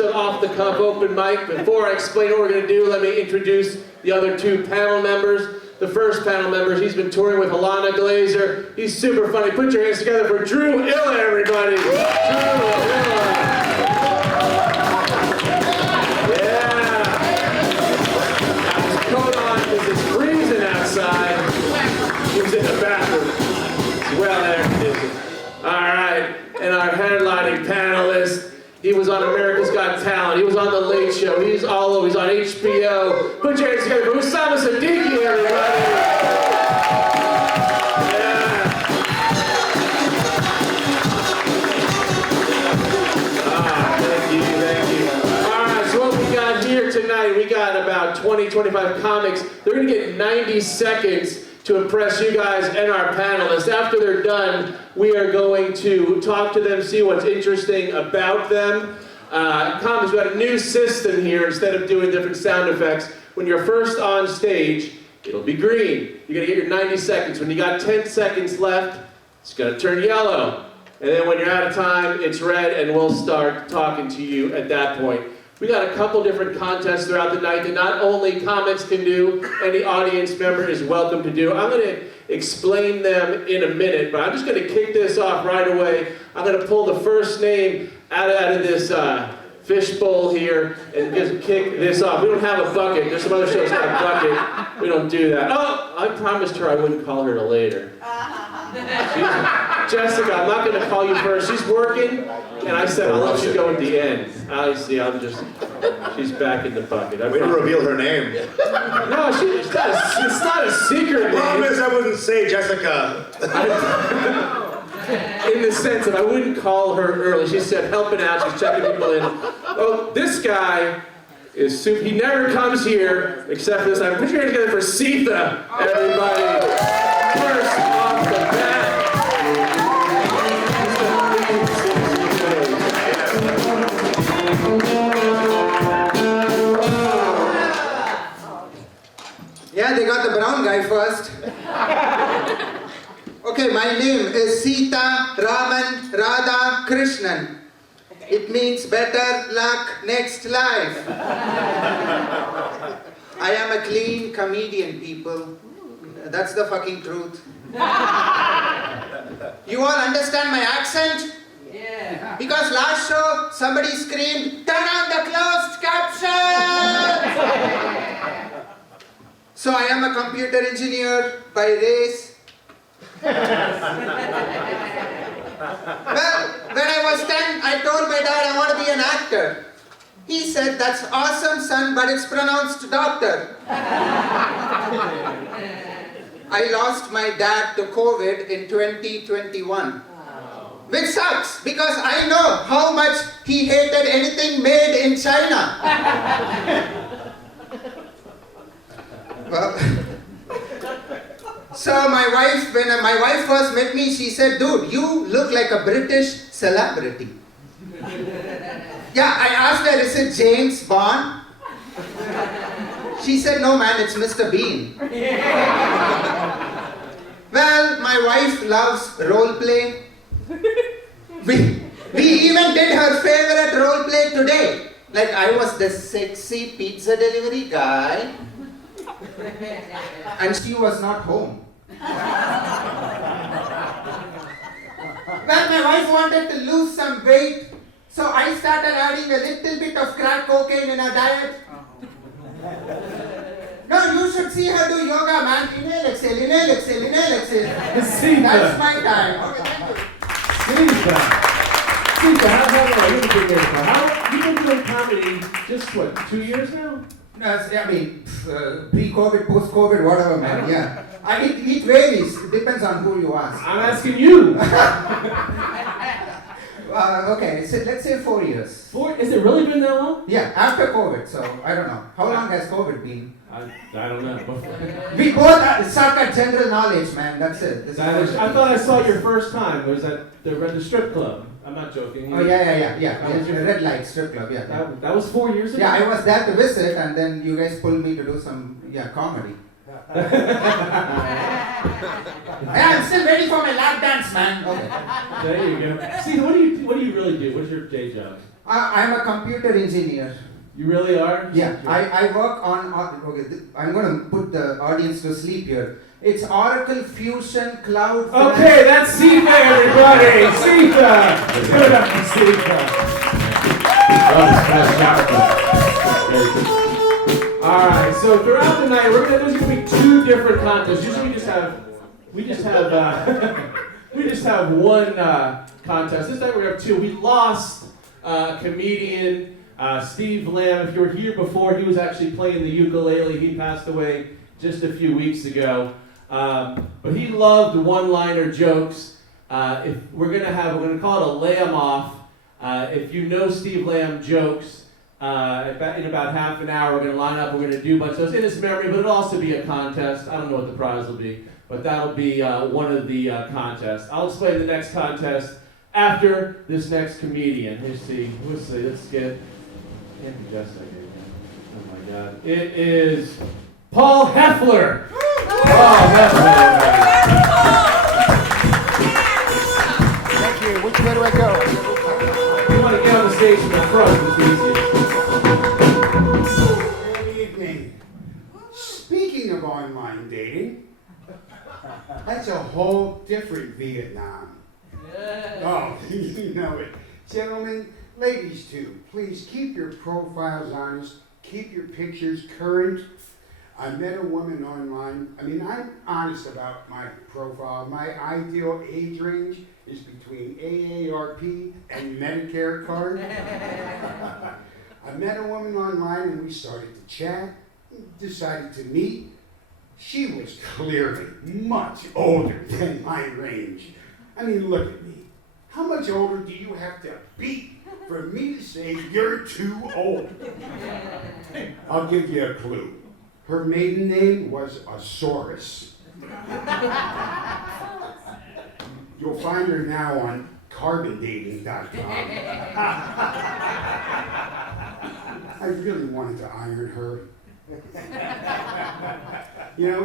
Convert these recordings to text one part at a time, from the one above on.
just an off-the-cuff open mic. Before I explain what we're going to do, let me introduce the other two panel members. The first panel member, he's been touring with Alana Glazer. He's super funny. Put your hands together for Drew Illa, everybody. Drew Illa. Yeah. Got his coat on because it's freezing outside. He was in the bathroom. It's well air conditioned. All right. And our headlining panelist, he was on America's Got Talent. He was on The Late Show. He's all over. He's on HBO. Put your hands together for Usama Siddiquee, everybody. Yeah. Thank you. All right, so what we got here tonight, we got about 20, 25 comics. They're going to get 90 seconds to impress you guys and our panelists. After they're done, we are going to talk to them, see what's interesting about them. Comics, we got a new system here. Instead of doing different sound effects, when you're first on stage, it'll be green. You're gonna get your 90 seconds. When you got 10 seconds left, it's gonna turn yellow. And then when you're out of time, it's red, and we'll start talking to you at that point. We got a couple different contests throughout the night that not only comics can do, any audience member is welcome to do. I'm going to explain them in a minute, but I'm just going to kick this off right away. I'm going to pull the first name out of this fishbowl here and just kick this off. We don't have a bucket. There's some other shows that have a bucket. We don't do that. Oh, I promised her I wouldn't call her till later. Jessica, I'm not going to call you first. She's working, and I said I'll let you go at the end. I see. She's back in the bucket. Way to reveal her name. No, it's not a secret name. I promise I wouldn't say Jessica. In the sense that I wouldn't call her early. She said helping out. She's checking people in. Oh, this guy is super. He never comes here except for this time. Put your hands together for Sita, everybody. First off the bat. Yeah, they got the brown guy first. Okay, my name is Sita Raman Radha Krishnan. It means better luck next life. I am a clean comedian, people. That's the fucking truth. You all understand my accent? Yeah. Because last show, somebody screamed, "Turn on the closed captions!" So I am a computer engineer by race. Well, when I was 10, I told my dad I want to be an actor. He said, "That's awesome, son, but it's pronounced doctor." I lost my dad to COVID in 2021. Which sucks, because I know how much he hated anything made in China. Well, so my wife, when my wife first met me, she said, "Dude, you look like a British celebrity." Yeah, I asked her, "Is it James Bond?" She said, "No, man, it's Mr. Bean." Well, my wife loves role play. We even did her favorite role play today. Like I was the sexy pizza delivery guy. And she was not home. Well, my wife wanted to lose some weight, so I started adding a little bit of crack cocaine in her diet. No, you should see her do yoga, man. Inhale, exhale, inhale, exhale, inhale, exhale. That's my time. Okay, thank you. Sita, how's that going? You've been doing comedy just, what, 2 years now? No, I mean, pre-COVID, post-COVID, whatever, man, yeah. I mean, it varies. It depends on who you ask. I'm asking you. Okay, so let's say 4 years. Has it really been that long? Yeah, after COVID, so I don't know. How long has COVID been? I don't know. We both suck at general knowledge, man. That's it. I thought I saw your first time. Was at the strip club. I'm not joking. Oh, yeah. The red light strip club, yeah. That was 4 years ago? Yeah, I was there to visit, and then you guys pulled me to do some, comedy. I'm still ready for my lap dance, man. Okay. There you go. See, what do you What do you really do? What's your day job? I'm a computer engineer. You really are? Yeah, I work on, I'm going to put the audience to sleep here. It's Oracle Fusion Cloud. Okay, that's Sifa, everybody. Sifa. Give it up for Sifa. All right, so throughout the night, there's going to be 2 different contests. Usually we just have one contest. This night we're going to have 2. We lost comedian Steve Lamb. If you were here before, he was actually playing the ukulele. He passed away just a few weeks ago. But he loved one-liner jokes. If we're gonna call it a Lamb off. If you know Steve Lamb jokes, in about half an hour we're gonna line up. We're gonna do a bunch of those in his memory, but it'll also be a contest. I don't know what the prize will be, but that'll be one of the contests. I'll explain the next contest after this next comedian. Let's see. Let's get. Oh my God! It is Paul Heffler. Paul Heffler. Thank you. Which way do I go? You want to get on the stage in the front? It's Good evening. Speaking of online dating, that's a whole different Vietnam. Oh, you know it. Gentlemen, ladies too, please keep your profiles honest, keep your pictures current. I met a woman online. I'm honest about my profile. My ideal age range is between AARP and Medicare card. I met a woman online and we started to chat, decided to meet. She was clearly much older than my range. Look at me. How much older do you have to be for me to say you're too old? I'll give you a clue. Her maiden name was Asaurus. You'll find her now on carbondating.com. I really wanted to iron her.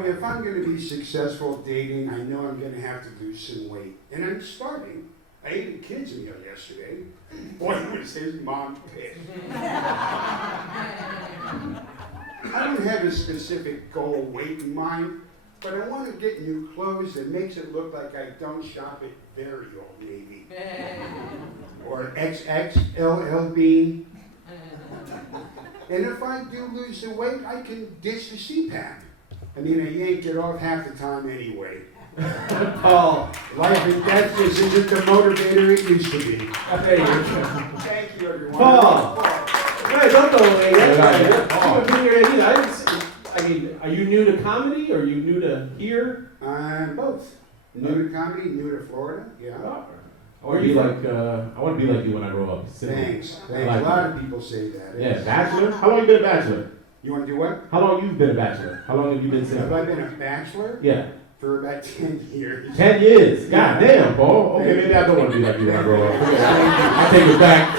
If I'm going to be successful dating, I know I'm going to have to lose some weight. And I'm starving. I ate a kid's meal yesterday. Boy, was his mom pissed. I don't have a specific goal weight in mind, but I want to get new clothes that makes it look like I don't shop at Very Old Navy. Or XXLLB. And if I do lose the weight, I can ditch the CPAP. I yank it off half the time anyway. Paul. Life and death just isn't the motivator it used to be. There you go. Thank you, everyone. Paul. Hey, don't go away yet. Are you new to comedy or are you new to here? I'm both. New to comedy, new to Florida, yeah. I want to be like you when I grow up. Thanks. A lot of people say that. Yeah, bachelor? How long you been a bachelor? You want to do what? How long you been a bachelor? How long have you been single? Have I been a bachelor? Yeah. For about 10 years. 10 years? God damn, Paul. Okay, maybe I don't want to be like you when I grow up. I take it back.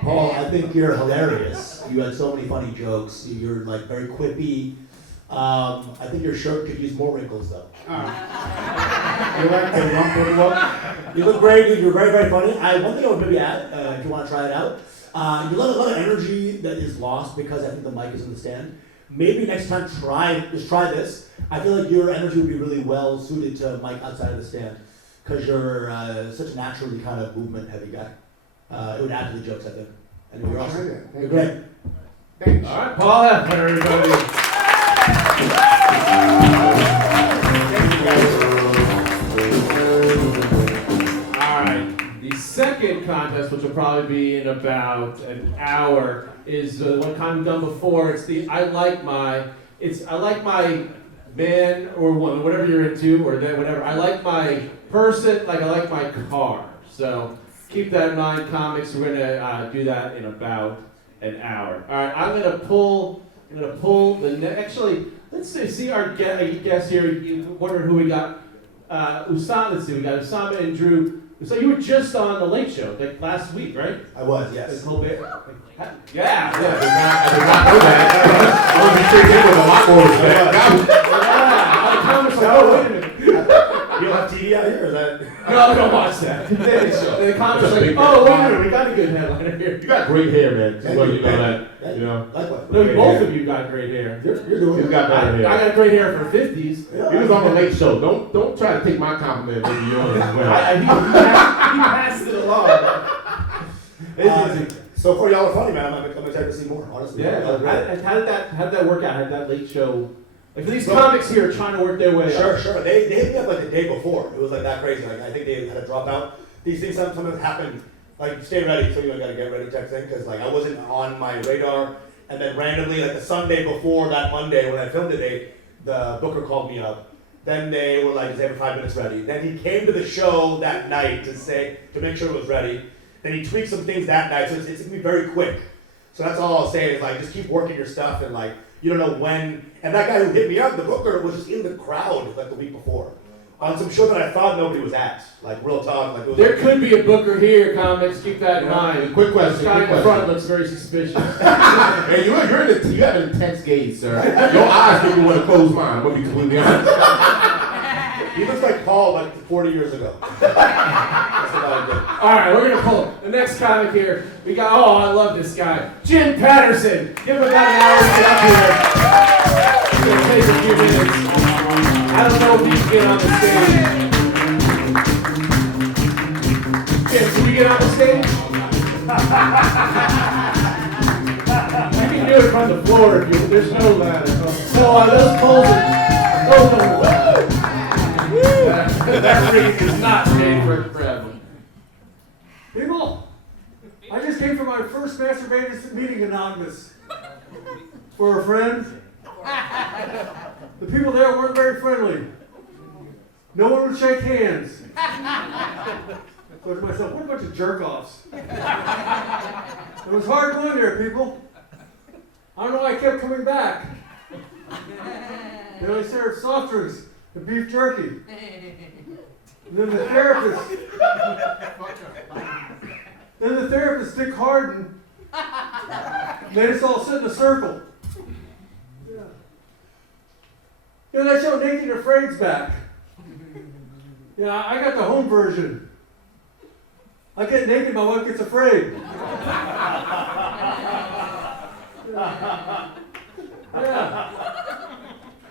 Paul, I think you're hilarious. You had so many funny jokes. You're very quippy. I think your shirt could use more wrinkles though. You like the rumpled look? You look great, dude. You're very, very funny. One thing I would maybe add, if you want to try it out, you let a lot of energy that is lost because I think the mic is in the stand. Maybe next time try this. I feel like your energy would be really well suited to mic outside of the stand because you're such a naturally kind of movement heavy guy. It would add to the jokes, I think. And you're awesome. You're great. Thanks. All right, Paul Heffler, everybody. All right, the second contest, which will probably be in about an hour, is the one kind we've done before. It's the I like my man or woman, whatever you're into, or whatever. I like my person, like I like my car. So keep that in mind, comics. We're gonna do that in about an hour. All right, I'm gonna pull the actually. Let's see our guest here. You wondering who we got? Usama. Let's see. We got Usama and Drew. So you were just on the Late Show last week, right? I was, yes. This whole bit. Yeah, I did not know that. I was treated with a lot more respect. Wait a minute. You don't have TV out here, or is that? No, don't watch that. The comments like, oh, wait a minute, we got a good headliner here. You got great hair, man. Just letting you know that. You know. Likewise. No, both of you got great hair. You're doing He's it. got better hair. I got great hair for 50s. He was on the Late Show. Don't try to take my compliment and maybe yours as well. He passed it along. So for y'all are funny, man. I'm excited to see more. Honestly. Yeah. Y'all are great. How did that work out? How did that Late Show? Like for these comics here are trying to work their way up. Sure. They hit me up like the day before. It was like that crazy. Like I think they had a dropout. These things sometimes happen. Like stay ready, so you gotta get ready type thing. Because like I wasn't on my radar, and then randomly like the Sunday before that Monday when I filmed it, the booker called me up. Then they were like, "Is every 5 minutes ready?" Then he came to the show that night to make sure it was ready. Then he tweaked some things that night, so it's gonna be very quick. So that's all I'll say is like just keep working your stuff and like you don't know when. And that guy who hit me up, the booker, was just in the crowd like the week before on some show that I thought nobody was at. Like real talk, like it was There like, could be a booker here, comics. Keep that in mind. Quick question. This guy in front looks very suspicious. Hey, you have an intense gaze, sir. Your eyes make me want to close mine. I'm gonna be completely honest. he looks like Paul like 40 years ago. That's about it. All right, we're gonna pull the next comic here. We got. Oh, I love this guy, Jim Patterson. Give him about an hour to get up here. It's gonna take a few minutes. I don't know if he can get on the stage. Jim, can we get on the stage? You can do it from the floor if you. There's no ladder. So those poles are. That ring is not made for forever. People, I just came from my first masturbators meeting anonymous for a friend. The people there weren't very friendly. No one would shake hands. I thought to myself, what a bunch of jerk-offs. It was hard going there, people. I don't know why I kept coming back. They only served soft drinks and beef jerky. And then the therapist, Dick Harden, made us all sit in a circle. Yeah. You know, that show Naked and Afraid's back. Yeah, I got the home version. I get naked, my wife gets afraid.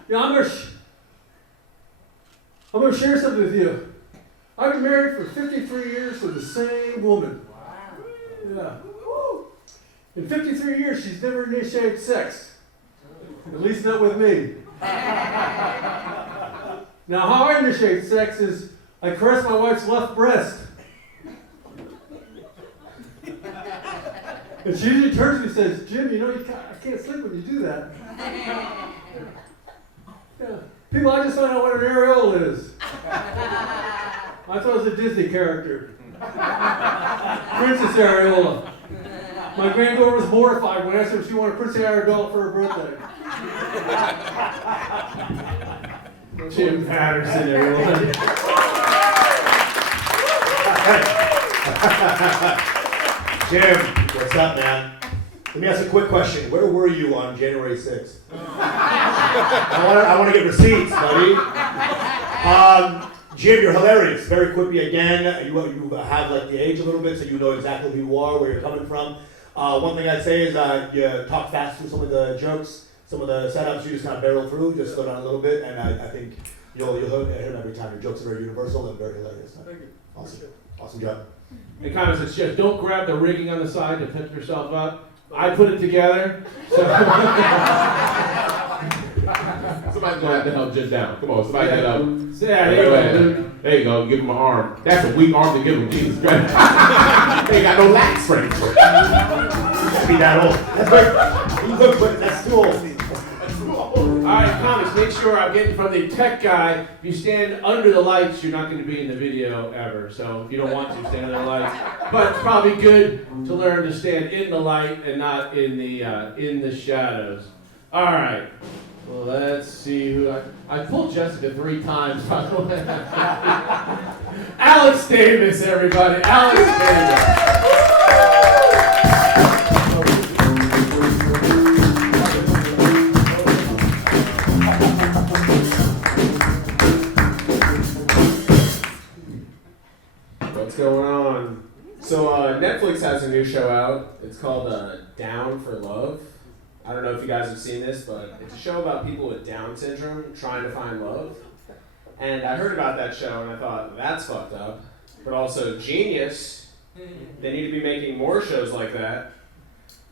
Yeah, I'm gonna share something with you. I've been married for 53 years with the same woman. Yeah. In 53 years, she's never initiated sex. At least not with me. Now, how I initiate sex is I caress my wife's left breast. And she usually turns to me and says, Jim, you know, I can't sleep when you do that. Yeah. People, I just don't know what an areola is. I thought it was a Disney character. Princess Areola. My granddaughter was mortified when I asked her if she wanted Princess Areola for her birthday. Jim Patterson, everyone. Jim, what's up, man? Let me ask a quick question. Where were you on January 6th? I want to get receipts, buddy. Jim, you're hilarious. Very quickly again. You have like the age a little bit, so you know exactly who you are, where you're coming from. One thing I'd say is you talk fast through some of the jokes, some of the setups. You just kind of barrel through, just slow down a little bit, and I think you'll hit them every time. Your jokes are very universal and very hilarious. Thank you. Awesome job. The comment says, just don't grab the rigging on the side to touch yourself up. I put it together. So Somebody's gonna have to help Jim down. Come on, somebody get up. yeah, there you go, dude. There you go. Give him an arm. That's a weak arm to give him. Jesus Christ. They ain't got no lat strength. Be that old. That's right. You look, but that's too old. All right, comics, make sure I'm getting from the tech guy. If you stand under the lights, you're not going to be in the video ever. So if you don't want to, stand under the lights. But it's probably good to learn to stand in the light and not in the shadows. All right. Well, let's see who I pulled Jessica 3 times, by the way. Alex Davis, everybody. Alex Davis. Netflix has a new show out. It's called Down for Love. I don't know if you guys have seen this, but it's a show about people with Down syndrome trying to find love. And I heard about that show and I thought, that's fucked up. But also, genius. They need to be making more shows like that.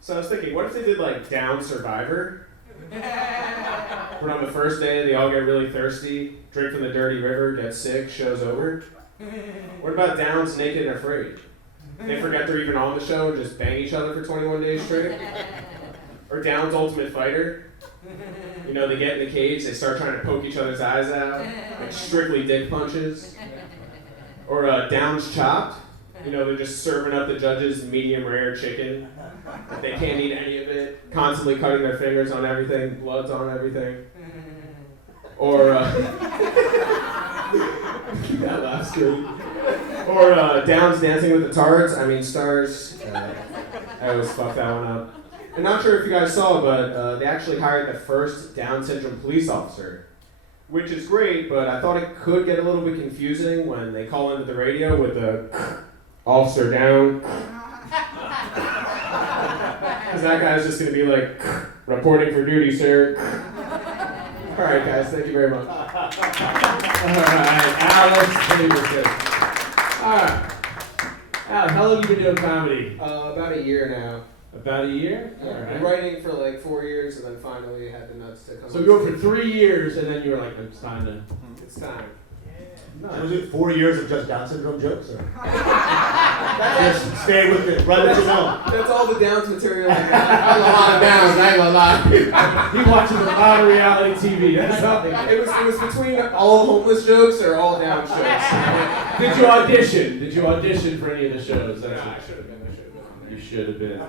So I was thinking, what if they did like Down Survivor? But on the first day, they all get really thirsty, drink from the dirty river, get sick, show's over. What about Down's Naked and Afraid? They forget they're even on the show and just bang each other for 21 days straight? Or Down's Ultimate Fighter? You know, they get in the cage, they start trying to poke each other's eyes out, like strictly dick punches. Or Down's Chopped? You know, they're just serving up the judges medium rare chicken. They can't eat any of it, constantly cutting their fingers on everything, blood's on everything. Or, that last good. Or Down's Dancing with the Stars. I always fuck that one up. I'm not sure if you guys saw, but they actually hired the first Down syndrome police officer, which is great, but I thought it could get a little bit confusing when they call into the radio with the officer down. Because that guy's just going to be like, reporting for duty, sir. All right, guys, thank you very much. All right, Alex Davidson. All right. Alex, how long have you been doing comedy? About a year now. About a year? Yeah, All I've right. been writing for like 4 years and then finally had the nuts to come. So you were for 3 years and then you were like, it's time to... It's time. Nice. Was it 4 years of just Down syndrome jokes? Or? Just stay with it, run it to know. That's all the Downs material I got. That's a lot of downs, I ain't gonna lie. He watches a lot of reality TV, that's something. It was between all homeless jokes or all down jokes. Did you audition? Did you audition for any of the shows? No, I should have been. You should have been.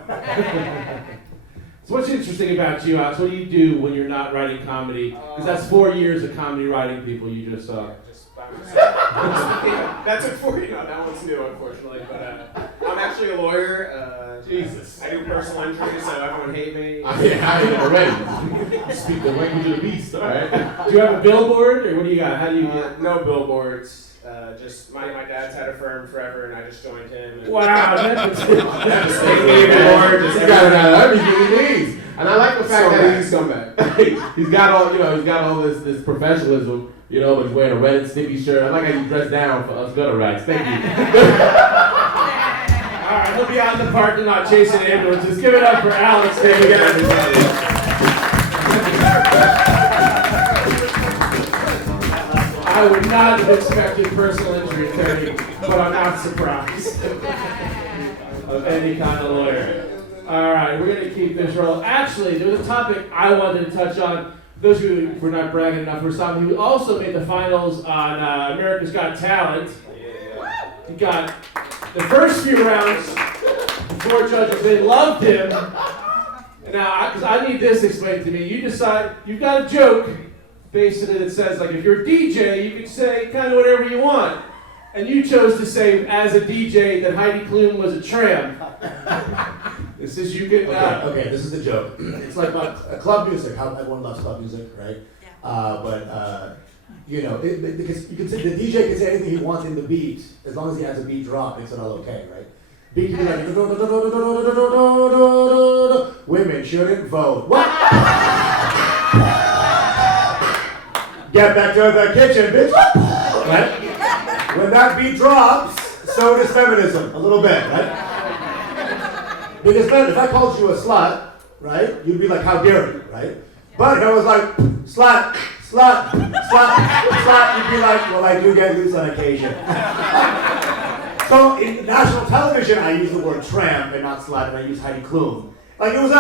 So what's interesting about you, Alex? What do you do when you're not writing comedy? Because that's 4 years of comedy writing people you just saw. Just by myself. That's it for you. No, that one's new, unfortunately. But I'm actually a lawyer. Jesus. I do personal injury, so everyone hate me. I ain't already. You speak the language of the beast, all right? Do you have a billboard, or what do you got? How do you get? No billboards. Just my dad's had a firm forever, and I just joined him. And Wow, that's You got it out of everything he needs. And I like the fact that he's scumbag. he's got all this professionalism, but he's wearing a red and sticky shirt. I like how you dress down for us gutter rats. Thank you. all right. He'll be out in the parking lot chasing ambulances. Give it up for Alex. Thank you, everybody. I would not have expected personal injury attorney, but I'm not surprised of any kind of lawyer. All right, we're going to keep this rolling. Actually, there was a topic I wanted to touch on. Those of you who were not bragging enough for something, who also made the finals on America's Got Talent. He got the first few rounds, 4 judges, they loved him. And now, because I need this explained to me, you decide, you've got a joke, basically that says, like, if you're a DJ, you can say kind of whatever you want. And you chose to say, as a DJ, that Heidi Klum was a tramp. This is, you can... Okay, this is the joke. It's like club music, how everyone loves club music, right? Yeah. Because you can say, the DJ can say anything he wants in the beat, as long as he has a beat drop, it's all okay, right? Beat can be like, women shouldn't vote. What? Get back to the kitchen, bitch. Right? When that beat drops, so does feminism, a little bit, right? Because then, if I called you a slut, right, you'd be like, how dare you, right? But if I was like, slut, slut, slut, slut, you'd be like, well, I do get loose on occasion. So in national television, I use the word tramp and not slut, and I use Heidi Klum. Like, it was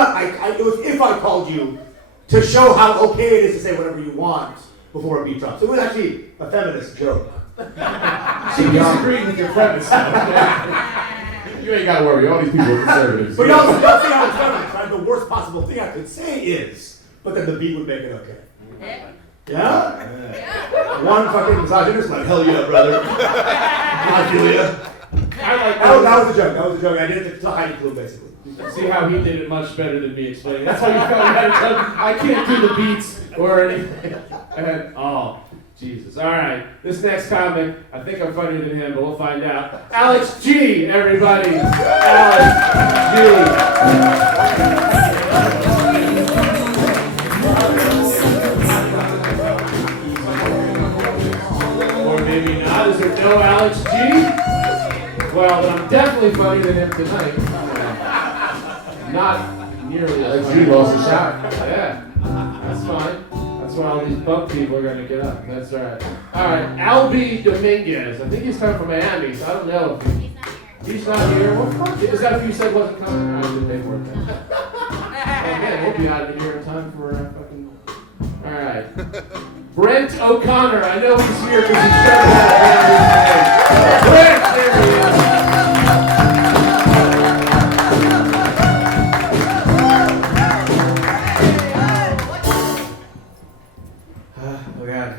if I called you to show how okay it is to say whatever you want before a beat drops. So it was actually a feminist joke. She disagreed with your premise. You ain't gotta worry, all these people are conservatives. But y'all think I was feminist, right? The worst possible thing I could say is, but then the beat would make it okay. Yeah? One fucking misogynist, like, hell yeah, brother. I feel ya. That was a joke. I did it to Heidi Klum, basically. See how he did it much better than me explaining. That's how you found out. I can't do the beats or anything. Jesus. All right. This next comic, I think I'm funnier than him, but we'll find out. Alex G, everybody. Alex G. Or maybe not. Is there no Alex G? Well, I'm definitely funnier than him tonight. Not nearly as funny. You lost a shot. Yeah, that's fine. That's why all these bump people are gonna get up. That's all right. All right, Albie Dominguez. I think he's coming from Miami, so I don't know. He's not here. What fuck? Is that who you said wasn't coming? I didn't pay for it then. Oh man, we'll be out of here in time for fucking. All right. Brent O'Connor. I know he's here because he's showing out. Brent, there he is. Oh god.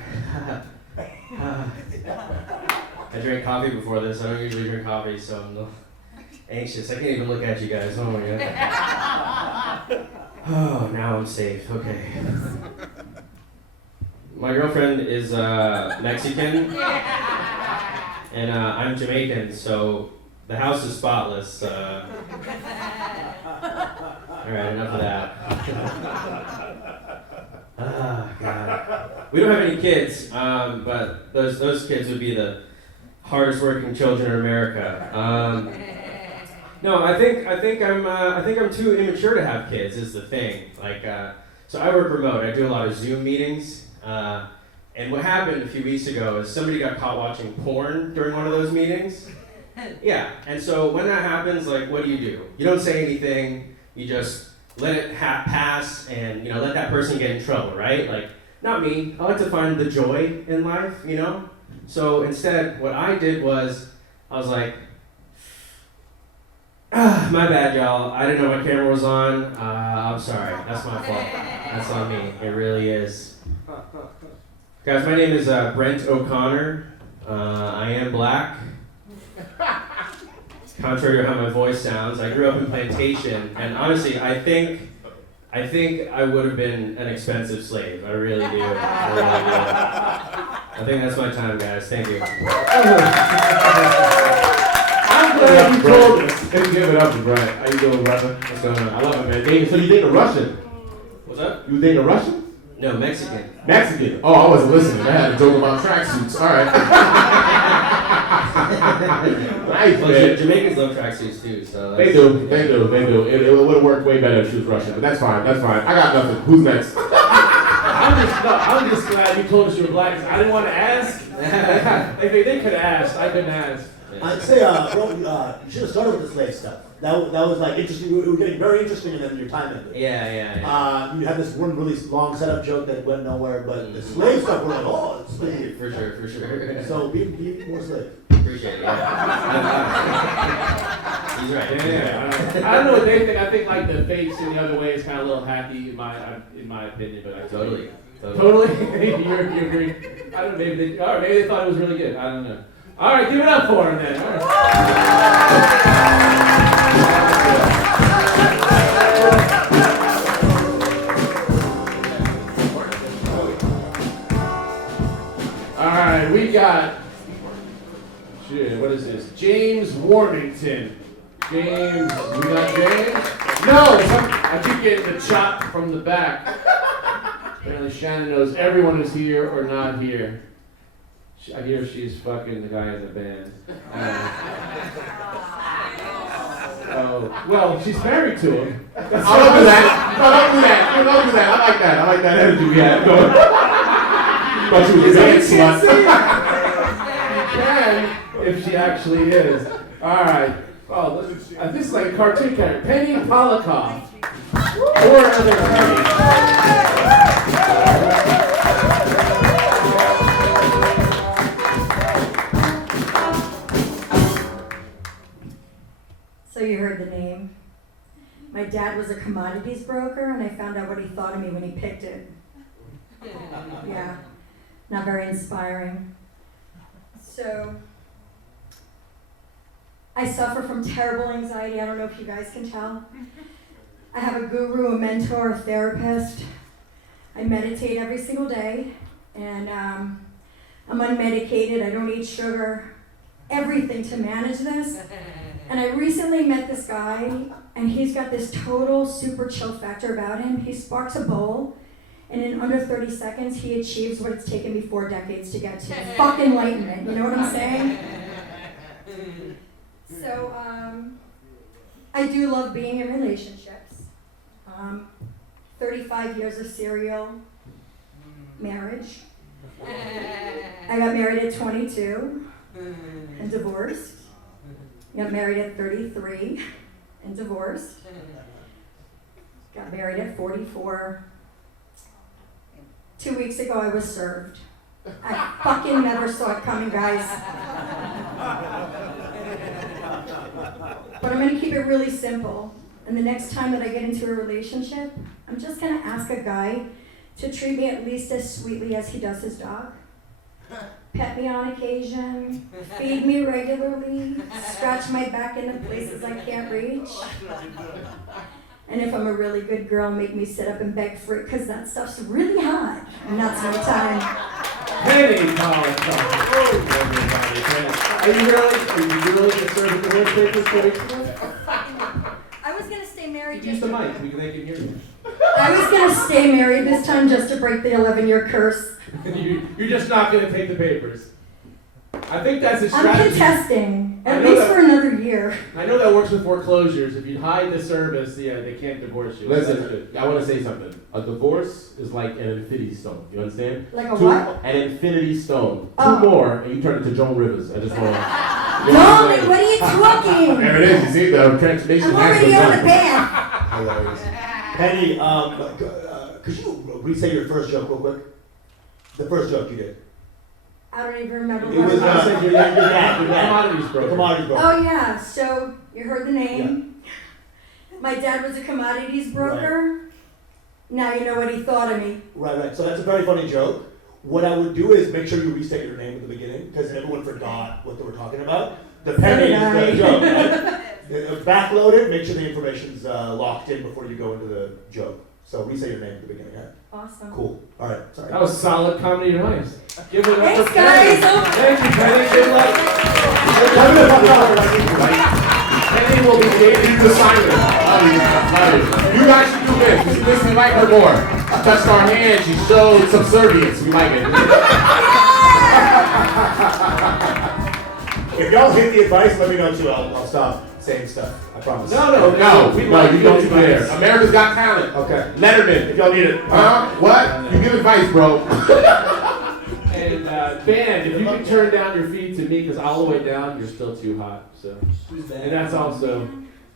I drank coffee before this. I don't usually drink coffee, so I'm anxious. I can't even look at you guys. Oh my god. Oh, now I'm safe. Okay. My girlfriend is Mexican, and I'm Jamaican, so the house is spotless. Alright, enough of that. Ah, God. We don't have any kids, but those kids would be the hardest working children in America. No, I think I'm too immature to have kids. Is the thing. Like, so I work remote. I do a lot of Zoom meetings. And what happened a few weeks ago is somebody got caught watching porn during one of those meetings. Yeah, and so when that happens, like, what do? You don't say anything. You just let it pass, and let that person get in trouble, right? Like, not me. I like to find the joy in life, So instead, what I did was, I was like, my bad, y'all. I didn't know my camera was on. I'm sorry. That's my fault. That's on me. It really is. Guys, my name is Brent O'Connor. I am black. Contrary to how my voice sounds, I grew up in Plantation, and honestly, I think I would have been an expensive slave. I really do. I think that's my time, guys. Thank you. I'm glad you told us. Let's give it up to Brian. How you doing, brother? What's going on? I love it, man. So you dating a Russian? What's up? You dating a Russian? No, Mexican. Mexican? Oh, I wasn't listening. I had a joke about tracksuits. All right. Nice, Well, man. Jamaicans love tracksuits too, so They do. It would have worked way better if she was Russian, but that's fine. I got nothing. Who's next? I'm just glad you told us you were black. 'Cause I didn't want to ask. If they could have asked, I couldn't ask. I'd say, bro, you should have started with the slave stuff. That was like interesting. It was getting very interesting, and then your time ended. Yeah. You had this one really long setup joke that went nowhere, but the slave stuff, we're like, oh, it's slave. For sure. So be more slave. Appreciate it. Yeah. He's right. Yeah. I don't know what they think. I think like the face in the other way is kind of a little hacky in my opinion, but I Totally. Totally. you agree? I don't know. Maybe they thought it was really good. I don't know. All right, give it up for him then. All right. All right, we got. Shit, what is this? James Warmington. James, we got James? No, I keep getting the chop from the back. Apparently Shannon knows everyone who's here or not here. I hear she's fucking the guy in the band. Oh, well, she's married to him. Don't do that. No, don't do that. Don't do that. I like that energy we had going. Thought you was a band slut. You can, if she actually is. All right. Oh, this is like a cartoon character. Penny Polikoff. Or another Penny. So you heard the name. My dad was a commodities broker, and I found out what he thought of me when he picked it. Yeah, not very inspiring. So, I suffer from terrible anxiety. I don't know if you guys can tell. I have a guru, a mentor, a therapist. I meditate every single day, and I'm unmedicated, I don't eat sugar, everything to manage this. And I recently met this guy, and he's got this total super chill factor about him. He sparks a bowl, and in under 30 seconds, he achieves what it's taken me 4 decades to get to. Fuck enlightenment, you know what I'm saying? So, I do love being in relationships. 35 years of serial marriage. I got married at 22 and divorced. Got married at 33 and divorced. Got married at 44. 2 weeks ago I was served. I fucking never saw it coming, guys. But I'm gonna keep it really simple. And the next time that I get into a relationship, I'm just gonna ask a guy to treat me at least as sweetly as he does his dog. Pet me on occasion, feed me regularly, scratch my back into places I can't reach. And if I'm a really good girl, make me sit up and beg for it, because that stuff's really hot. And that's my time. Penny College. Are you really concerned with the worst papers 2 weeks ago? I was gonna stay married. Use the mic, they can hear you. I was gonna stay married this time just to break the 11-year curse. You're just not going to take the papers. I think that's a I'm strategy. contesting, at least for another year. I know that works with foreclosures. If you hide the service, yeah, they can't divorce you. Listen, I want to say something. A divorce is like an infinity stone. You understand? Like a what? An infinity stone. Oh. 2 more, and you turn into Joan Rivers. I just want to. Darling, what are you talking? There it is. You see, the transformation I'm has already been on done. the path. Hilarious. Penny, could you re-say your first joke real quick? The first joke you did. I don't even remember It was your dad. Commodities broker. Commodities broker. Oh yeah, so you heard the name. Yeah. My dad was a commodities broker. Right. Now you know what he thought of me. Right. So that's a very funny joke. What I would do is make sure you restate your name at the beginning, because everyone forgot what they were talking about. The penny is the joke, right? Backload it, make sure the information's locked in before you go into the joke. So restate your name at the beginning, yeah? Awesome. Cool. All right. Sorry. That was solid comedy advice. Give it up Thanks, for Penny. guys. Thank you, Penny. Good luck. Penny will be dating you Simon. Love you. You guys should do this. This we like her more. Touched our hand. She showed subservience. We like it. If y'all hit the advice, let me know too. I'll stop saying stuff. I promise. No. We like you don't do there. America's Got Talent. Okay. Letterman. If y'all need it. What? You give advice, bro. And band, if you can turn down your feet to me, because all the way down, you're still too hot. So. And that's also.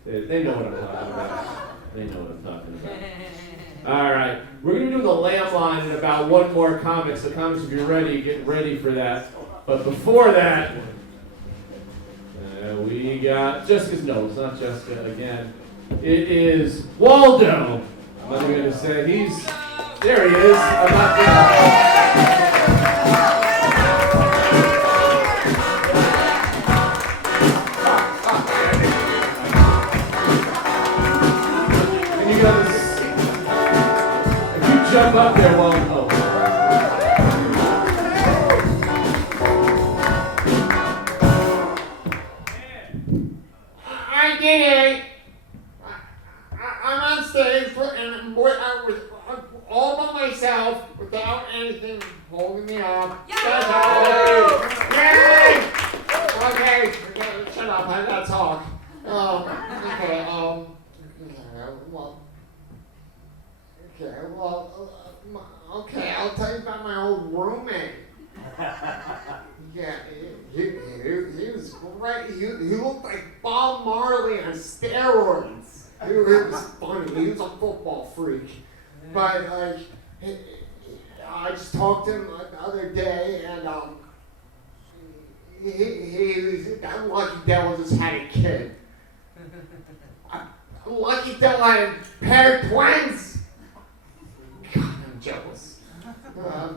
They know what I'm talking about. All right. We're going to do the lamb line in about one more comic. So comics, if you're ready, get ready for that. But before that, we got Jessica's notes, not Jessica again. It is Waldo. I'm not going to say there he is. I'm not and you got this. If you jump up there, Waldo. I did it. I'm on stage and with all by myself without anything holding me up. Yay! Okay, shut up. I gotta talk. Okay. Okay. I'll tell you about my old roommate. Yeah, he was great. He looked like Bob Marley on steroids. He was funny. He was a football freak. But I just talked to him the other day, and that lucky devil just had a kid. Lucky devil had a pair of twins. God, I'm jealous.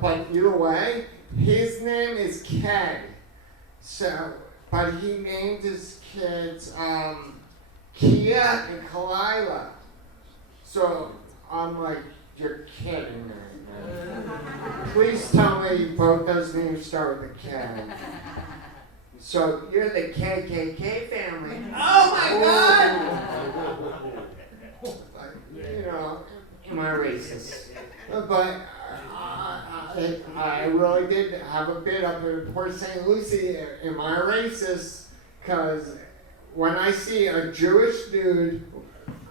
But either way. His name is Ken. So, but he named his kids Kia and Kalila. So I'm like, You're kidding me. Please tell me both those names start with a K. So you're the KKK family. Oh my God! You know, am I racist? But I really did have a bit up in Port St. Lucie. Am I racist? Because when I see a Jewish dude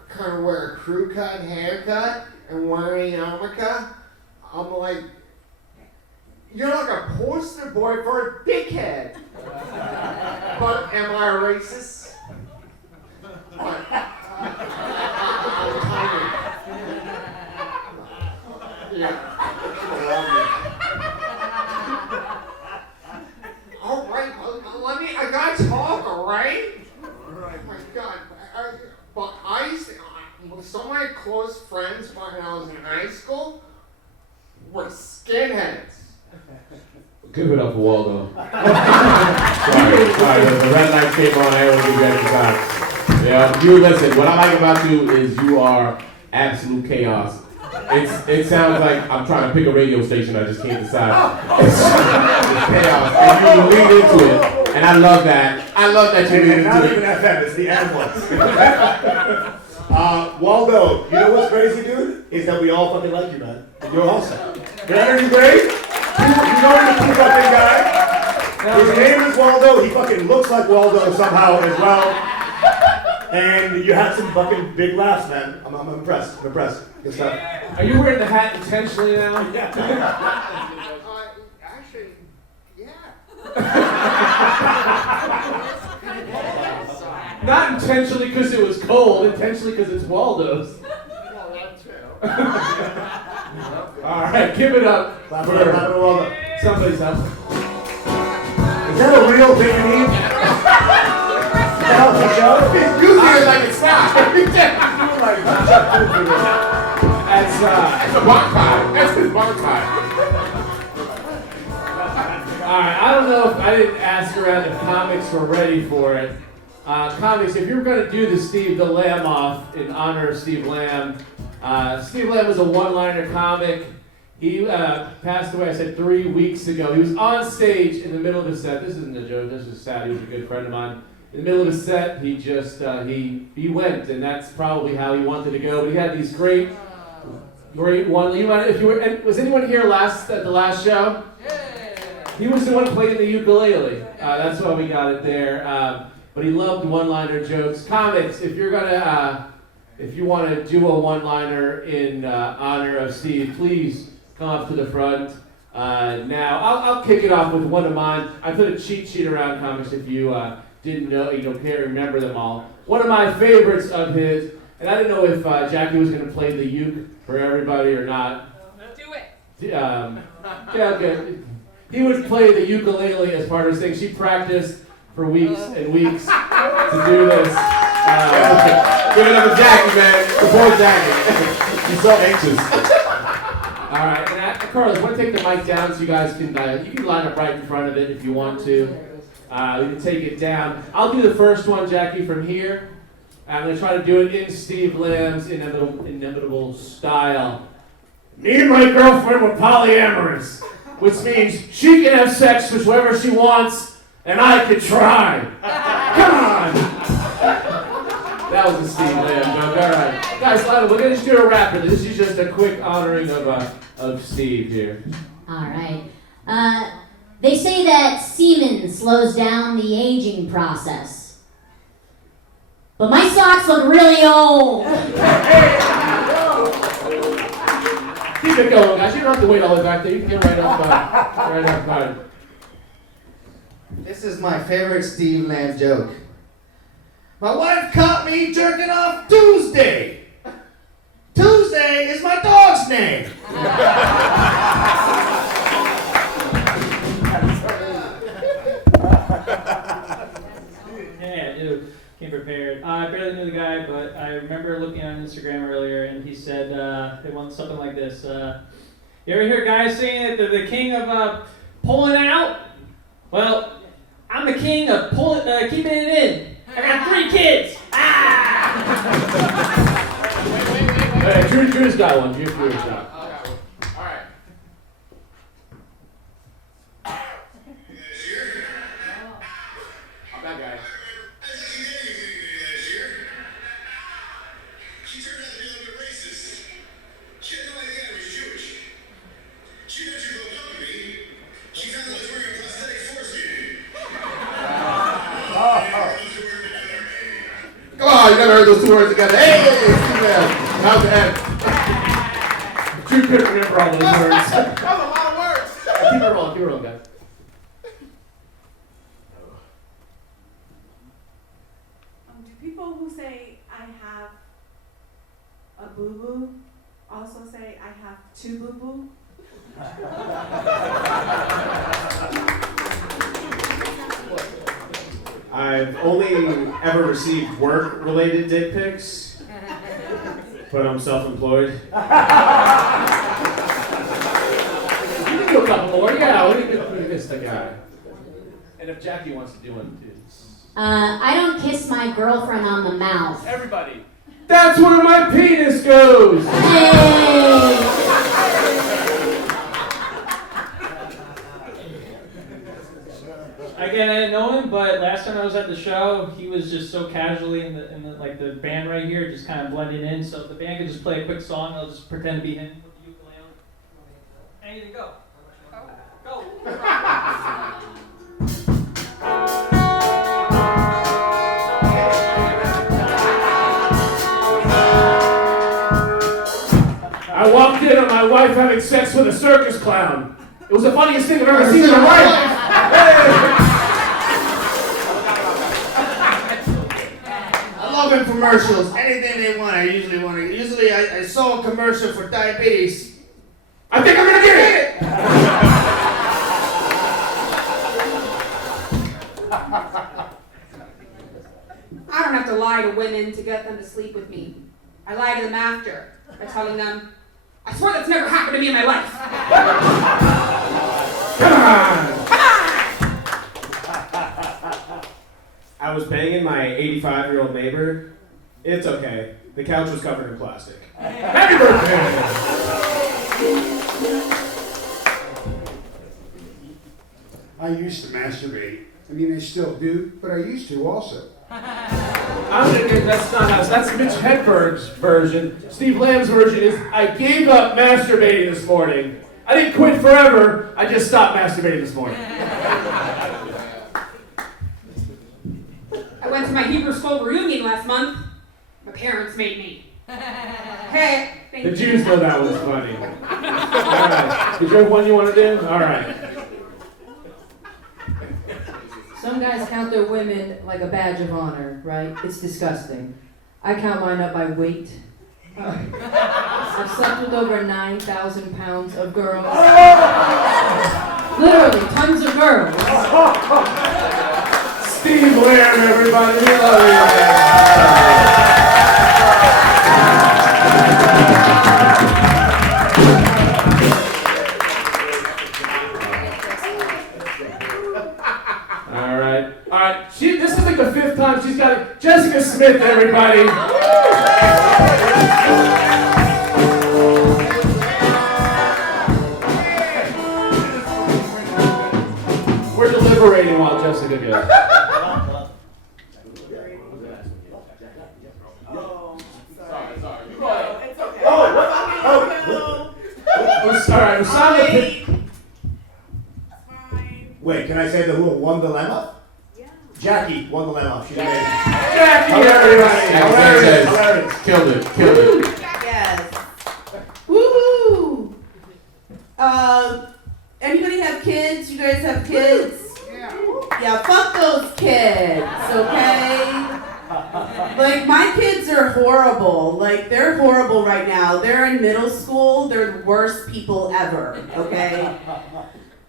kind of wear a crew cut haircut and wearing a yarmulke, I'm like, you're like a poster boy for a dickhead. But am I racist? What? I'm tiny. Yeah. All right, I gotta talk, all right? Oh my God. But I used to, some of my close friends when I was in high school were skinheads. Give it up for Waldo. sorry, the red light came on, I only give you extra time. Yeah, you listen, what I like about you is you are absolute chaos. It sounds like I'm trying to pick a radio station, I just can't decide. It's chaos, and you lead into it, and I love that. I love that you lead It's not into even it. FM, it's the N-ones. Waldo, you know what's crazy, dude? Is that we all fucking like you, man. And you're awesome. Your energy great? You know the cool fucking guy? His name is Waldo, he fucking looks like Waldo somehow as well. And you had some fucking big laughs, man. I'm impressed. I'm impressed. Good stuff. Are you wearing the hat intentionally now? Actually, yeah. Not intentionally because it was cold, intentionally because it's Waldo's. Well, that too. All right, give it up for Waldo. somebody's else. Is that a real thing you need? You feel like it's not. That's a bar card. That's his bar card. Alright, I don't know if I didn't ask around if comics were ready for it. Comics, if you were going to do the Steve the Lamb off in honor of Steve Lamb was a one-liner comic. He passed away, I said 3 weeks ago. He was on stage in the middle of a set. This isn't a joke, this is sad. He was a good friend of mine. In the middle of a set, he just, he went, and that's probably how he wanted to go. But he had these great one. Was anyone here at the last show? He was the one playing the ukulele. That's why we got it there. But he loved one-liner jokes. Comics, if you want to do a one-liner in honor of Steve, please come up to the front. Now, I'll kick it off with one of mine. I put a cheat sheet around comics if you didn't know, can't remember them all. One of my favorites of his, and I didn't know if Jackie was going to play the uke for everybody or not. Do it. Yeah, okay. He would play the ukulele as part of his thing. She practiced for weeks and weeks to do this. Give it up for Jackie, man. Support Jackie. She's so anxious. All right, and Carlos, I want to take the mic down so you guys can you can line up right in front of it if you want to. We can take it down. I'll do the first one, Jackie, from here. I'm going to try to do it in Steve Lamb's inimitable style. Me and my girlfriend were polyamorous, which means she can have sex with whoever she wants, and I could try. Come on! That was a Steve Lamb joke. All right. Guys, we're going to do a rapper. This is just a quick honoring of Steve here. All right. They say that semen slows down the aging process. But my socks look really old. Keep it going, guys. You don't have to wait all the way back there. You can get right up front. This is my favorite Steve Lamb joke. My wife caught me jerking off Tuesday. Tuesday is my dog's name. Yeah, dude, came prepared. I barely knew the guy, but I remember looking on Instagram earlier, and he said they want something like this. You ever hear guys saying that they're the king of pulling out? Well, I'm the king of keeping it in. I got 3 kids. Ah! Hey, Drew's got one. Drew's got one. All right. I'm that guy. She turned out to be a little bit racist. She had no idea I was Jewish. She knew she broke up with me. She found I was wearing a prosthetic force feeding. Come on, you never heard those two words together. Hey, female. How's the end? Drew couldn't remember all those words. That was a lot of words. Keep it rolling, guys. Do people who say I have a boo-boo also say I have two boo-boo? I've only ever received work-related dick pics, but I'm self-employed. You can do a couple more. Yeah, we missed the guy. And if Jackie wants to do one too. I don't kiss my girlfriend on the mouth. Everybody. That's where my penis goes. Hey! Again, I didn't know him, but last time I was at the show, he was just so casually in the like the band right here, just kind of blending in. So if the band could just play a quick song, I'll just pretend to be him with the ukulele. Anything, go. Go. I walked in on my wife having sex with a circus clown. It was the funniest thing I've ever seen in my life. I love infomercials. Anything they want, I usually want it. Usually, I saw a commercial for diabetes. I think I'm gonna get it. I don't have to lie to women to get them to sleep with me. I lie to them after by telling them, I swear that's never happened to me in my life. Come on. I was banging my 85-year-old neighbor. It's okay. The couch was covered in plastic. Happy birthday. I used to masturbate. I mean, I still do, but I used to also. I'm gonna get that's not us. That's Mitch Hedberg's version. Steve Lamb's version is I gave up masturbating this morning. I didn't quit forever. I just stopped masturbating this morning. I went to my Hebrew school reunion last month. My parents made me. Hey, thank The you. Jews know that one's funny. All right. Is there one you want to do? All right. Some guys count their women like a badge of honor, right? It's disgusting. I count mine up by weight. I've slept with over 9,000 pounds of girls. Literally, tons of girls. Steve Lamb, everybody. We love you. All right. This is like the 5th time she's got it. Jessica Smith, everybody. We're deliberating while Jessica goes. Sorry, Usama. Wait, can I say who won the dilemma? Yeah. Jackie won the dilemma. She's amazing. Jackie, everybody. Hilarious. Killed it. Yes. Woo! Anybody have kids? You guys have kids? Yeah, fuck those kids, okay? Like, my kids are horrible. Like, they're horrible right now. They're in middle school. They're the worst people ever, okay?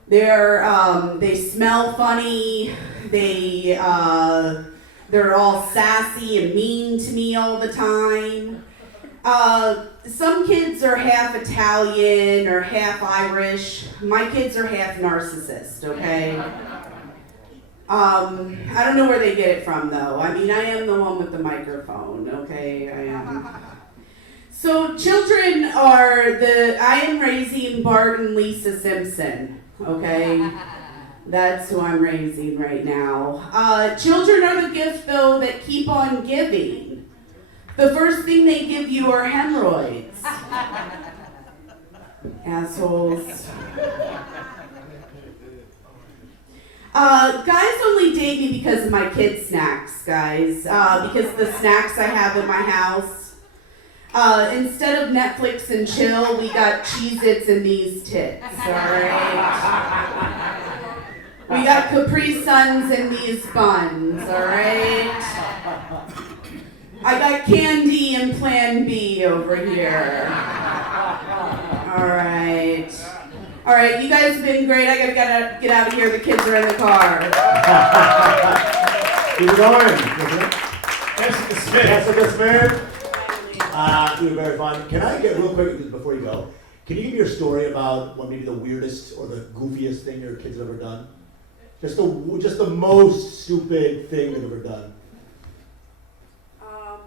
They smell funny. They're all sassy and mean to me all the time. Some kids are half Italian or half Irish. My kids are half narcissist, okay? I don't know where they get it from though. I mean, I am the one with the microphone, okay? I am. So children are I am raising Bart and Lisa Simpson, okay? That's who I'm raising right now. Children are the gift, though, that keep on giving. The first thing they give you are hemorrhoids. Assholes. Guys only date me because of my kid snacks, guys. Because the snacks I have in my house. Instead of Netflix and chill, we got Cheez-Its and these tits, alright? We got Capri Suns and these buns, alright? I got candy and Plan B over here. Alright. Alright, you guys have been great. I gotta get out of here. The kids are in the car. Keep it going. Jessica Smith. You were very fun. Can I get real quick before you go? Can you give me your story about what maybe the weirdest or the goofiest thing your kids have ever done? Just the most stupid thing they've ever done. I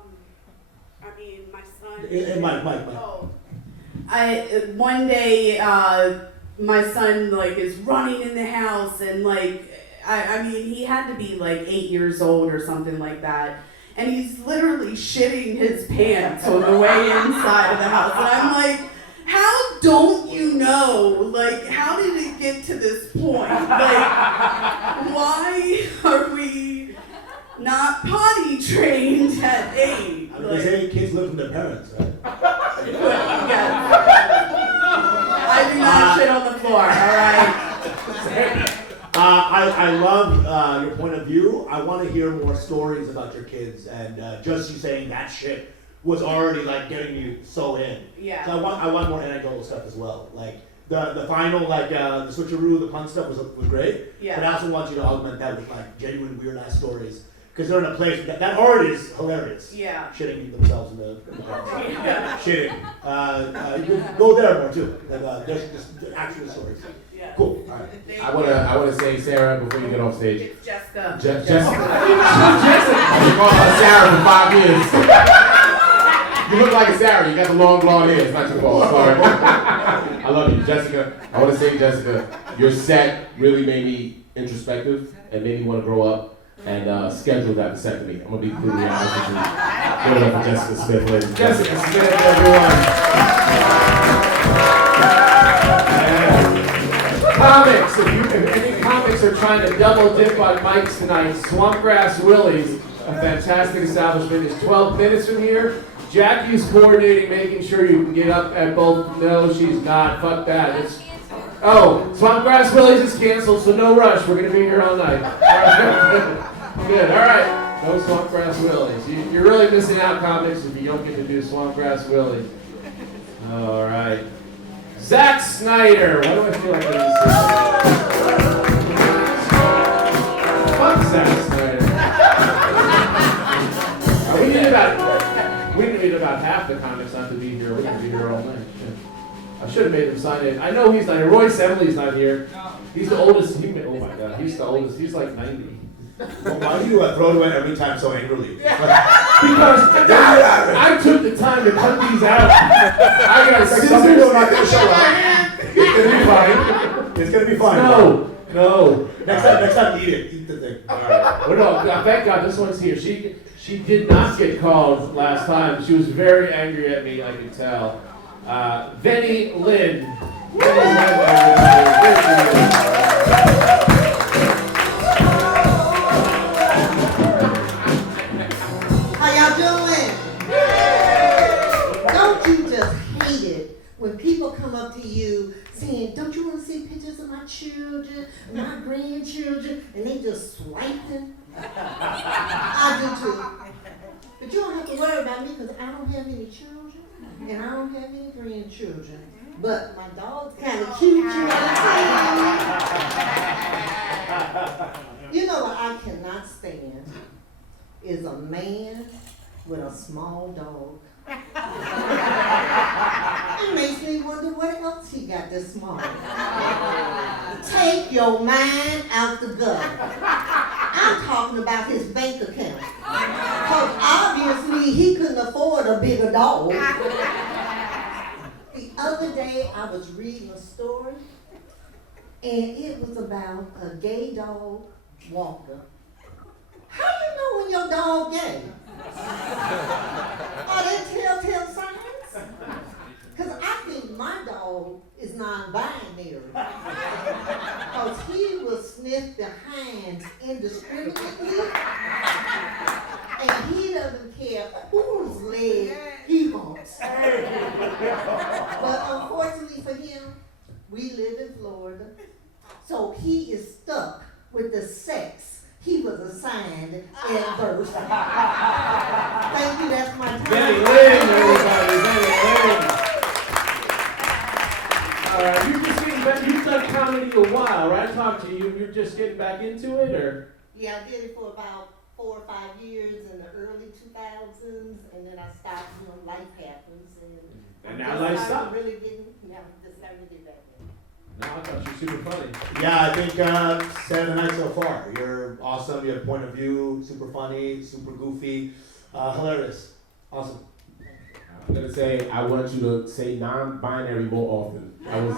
mean, my son. Mike. Oh. One day, my son is running in the house and I mean he had to be 8 years old or something like that. And he's literally shitting his pants on the way inside of the house. And I'm like, how don't you know? How did it get to this point? Why are we not potty trained at 8? They say kids live from their parents, right? I do not shit on the floor, alright? I love your point of view. I want to hear more stories about your kids, and just you saying that shit was already getting you so in. Yeah. So I want more anecdotal stuff as well. The final the switcheroo, the pun stuff was great. Yeah. But I also want you to augment that with genuine weird ass stories. Because they're in a place that already is hilarious. Yeah. Shitting themselves in the shitting. You could go there more too. There's just actual stories. Yeah. Cool. All right. I wanna say Sarah before you get off stage. It's Jessica. Jessica. I've been calling her Sarah for 5 years. You look like a Sarah. You got the long blonde hair. It's not your fault. Sorry. I love you, Jessica. I want to say, Jessica, your set really made me introspective and made me want to grow up and schedule that vasectomy. I'm gonna be completely honest with you. Give it up for Jessica Smith, ladies and gentlemen. Jessica Smith, everyone. Comics, if any comics are trying to double dip on mics tonight, Swampgrass Willie's, a fantastic establishment, is 12 minutes from here. Jackie's coordinating, making sure you can get up at both. No, she's not. Fuck that. Swampgrass Willie's is canceled, so no rush. We're gonna be here all night. All right. Good. All right. No Swampgrass Willie's. You're really missing out, comics, if you don't get to do Swampgrass Willie's. All right. Zack Snyder. Why do I feel like this? Fuck Zack Snyder. We need about half the comics not to be here. We're going to be here all night. Yeah. I should have made them sign in. I know he's not here. Roy Semley's not here. He's the oldest. Oh my God. He's the oldest. He's 90. Well, why do you throw it away every time so angrily? Because I took the time to cut these out. I got scissors. Some people are not going to show up. It's going to be fine. It's going to be fine. No. Next time eat it. Eat the thing. All right. Well, no, thank God this one's here. She did not get called last time. She was very angry at me, I can tell. Venny Lynn. How y'all doing? Don't you just hate it when people come up to you saying, don't you want to see pictures of my children, my grandchildren, and they just swipe them? I do too. But you don't have to worry about me because I don't have any children and I don't have any grandchildren. But my dog's kind of cute, you know what I'm saying? You know what I cannot stand is a man with a small dog. It makes me wonder what else he got this small. Take your mind out the gutter. I'm talking about his bank account. Because obviously he couldn't afford a bigger dog. The other day, I was reading a story, and it was about a gay dog walker. How you know when your dog gay? Are they telltale signs? Because I think my dog is non-binary. Because he will sniff behind indiscriminately. And he doesn't care whose leg he wants. But unfortunately for him, we live in Florida. So he is stuck with the sex he was assigned at birth. Thank you, that's my time. Benny Lynn, everybody, Benny Lynn. All right, you've done comedy a while, right? I talked to you. You're just getting back into it, or? Yeah, I did it for about 4 or 5 years in the early 2000s, and then I stopped. Life happens, And now life stopped. Really getting, just starting to get back in. No, I thought you were super funny. Yeah, I think 7 nights so far. You're awesome. You have point of view. Super funny. Super goofy. Hilarious. Awesome. I'm gonna say I want you to say non-binary more often. That was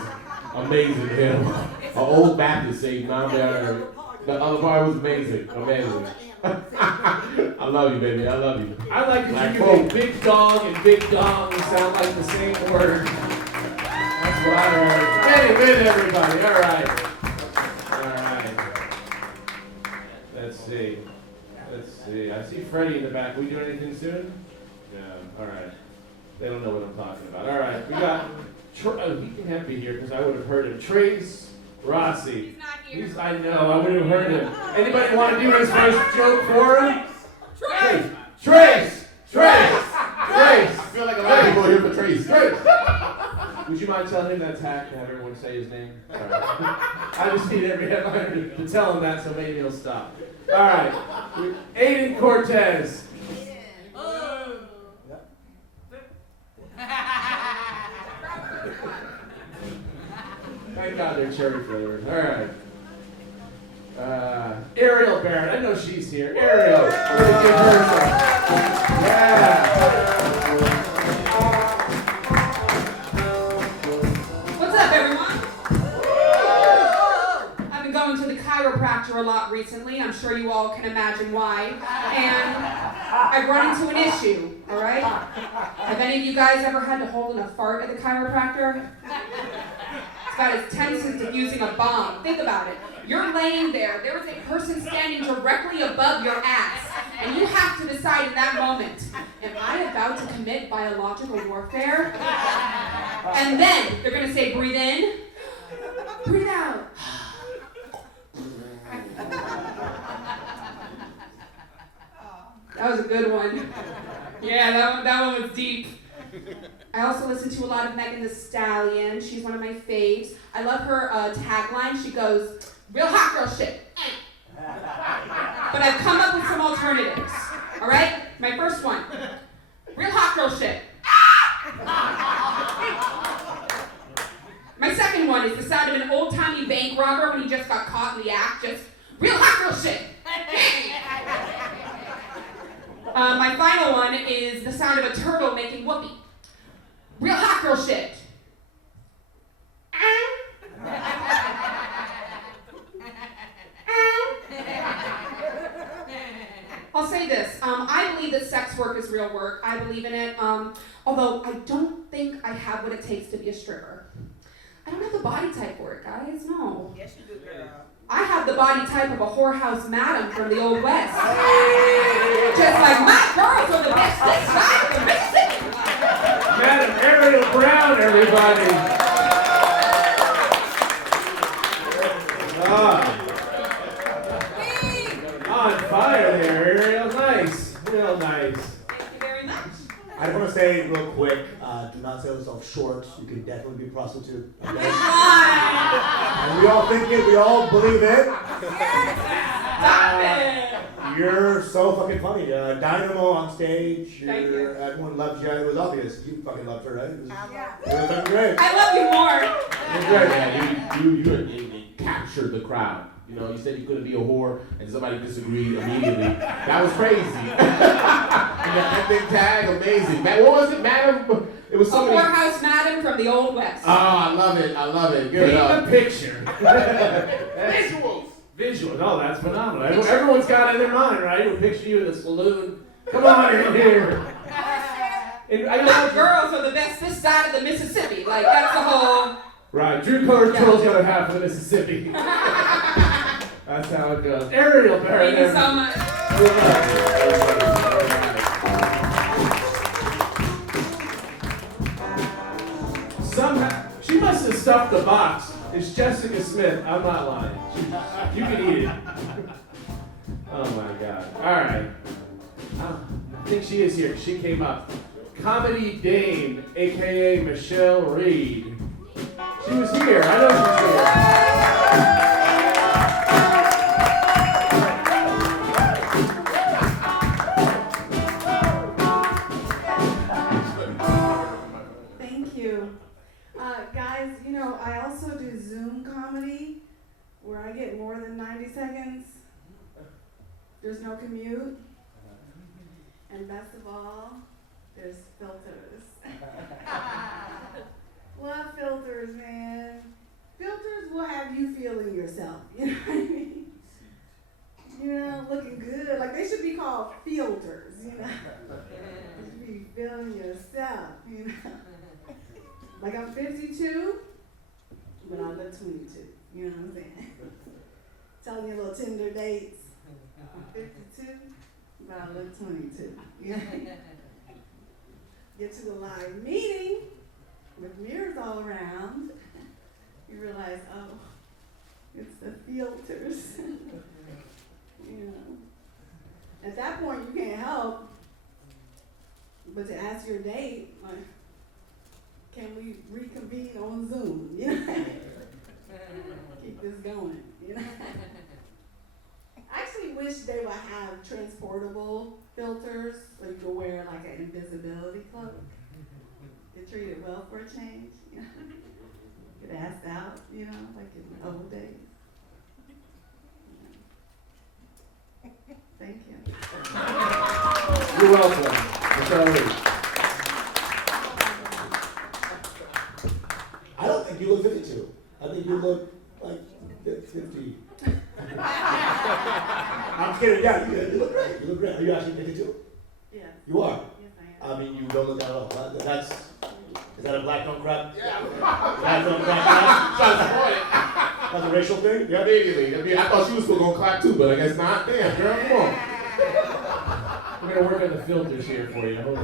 amazing. Him, an old Baptist saying non-binary. The other part was amazing. Amazing. I love you, baby. I love you. I like that you make big dog and big dong sound like the same word. That's what I heard. Benny Lynn, everybody. All right. All right. Let's see. I see Freddie in the back. We do anything soon? Yeah. All right. They don't know what I'm talking about. All right. We got. He can't be here because I would have heard him. Trace Rossi. He's not here. I know. I would have heard him. Anybody want to do his first joke for him? Trace. I feel like a lot of people here for Trace. Would you mind telling him that's hack and have everyone say his name? All right. I just need every headliner to tell him that, so maybe he'll stop. All right. Aiden Cortez. Thank God they're cherry flavored. All right. Ariel Barrett. I know she's here. Ariel. We're gonna give her some. Yeah. What's up, everyone? I've been going to the chiropractor a lot recently. I'm sure you all can imagine why. And I've run into an issue, all right? Have any of you guys ever had to hold in a fart at the chiropractor? It's about as tense as defusing a bomb. Think about it. You're laying there. There is a person standing directly above your ass. And you have to decide in that moment, am I about to commit biological warfare? And then they're going to say, breathe in, breathe out. That was a good one. Yeah, that one was deep. I also listen to a lot of Megan Thee Stallion. She's one of my faves. I love her tagline. She goes, real hot girl shit. But I've come up with some alternatives. All right? My first one, real hot girl shit. My second one is the sound of an old-timey bank robber when he just got caught in the act. Just real hot girl shit. My final one is the sound of a turtle making whoopee. Real hot girl shit. I'll say this. I believe that sex work is real work. I believe in it. Although I don't think I have what it takes to be a stripper. I don't have the body type for it, guys. No. Yes, you do, girl. I have the body type of a whorehouse madam from the Old West. Just like my girls are the best this side of Mississippi. Madam Ariel Brown, everybody. On fire there, Ariel. Nice. Real nice. Thank you very much. I just want to say real quick, do not sell yourself short. You can definitely be a prostitute. Okay? And we all think it. We all believe it. You're so fucking funny. Dynamo on stage. Thank you. Everyone loves you. It was obvious. You fucking loved her, right? It was fucking great. I love you more. You captured the crowd. You know, you said you couldn't be a whore, and somebody disagreed immediately. That was crazy. that big tag, amazing. What was it, madam? It was A somebody. whorehouse madam from the Old West. Oh, I love it. I love it. Good. Paint the picture. Visuals. Visuals. Oh, that's phenomenal. Everyone's got it in their mind, right? We'll picture you in the saloon. Come on in here. And Girls are the best this side of the Mississippi. Like, that's the whole... Right, Drew Colored Trolls got a half of the Mississippi. That's how it goes. Ariel, Thank you so much. Somehow, she must have stuffed the box. It's Jessica Smith. I'm not lying. You can eat it. Oh my God. All right. I think she is here. She came up. Comedy Dame, aka Michelle Reed. She was here. I know she was here. Thank you. Guys, you know, I also do Zoom comedy where I get more than 90 seconds. There's no commute. And best of all, there's filters. Love filters, man. Filters will have you feeling yourself, you know what I mean? You know, looking good. Like, they should be called filters, you know? You should be feeling yourself, you know? Like, I'm 52, but I look 22, you know what I'm saying? Telling you little Tinder dates. I'm 52, but I look 22, you know? Get to the live meeting with mirrors all around, you realize, oh, it's the filters. You know. At that point, you can't help but to ask your date, like, can we reconvene on Zoom? You know? Keep this going, you know? I actually wish they would have transportable filters so you could wear like an invisibility cloak. Get treated well for a change, you know? Get asked out, you know, like in the old days. Thank you. You're welcome. Michelle Reed. I don't think you look 52. I think you look like 50. I'm kidding. Yeah, you look great. You look great. Are you actually 52? Yeah. You are? Yes, I am. I mean, you don't look that at all. Is that a black don't crap? Yeah. Black don't crap? That's a racial thing? Yeah. Immediately. I mean, I thought she was still going to clap too, but I guess not. Damn, girl, come on. We're going to work on the filters here for you. Hold on.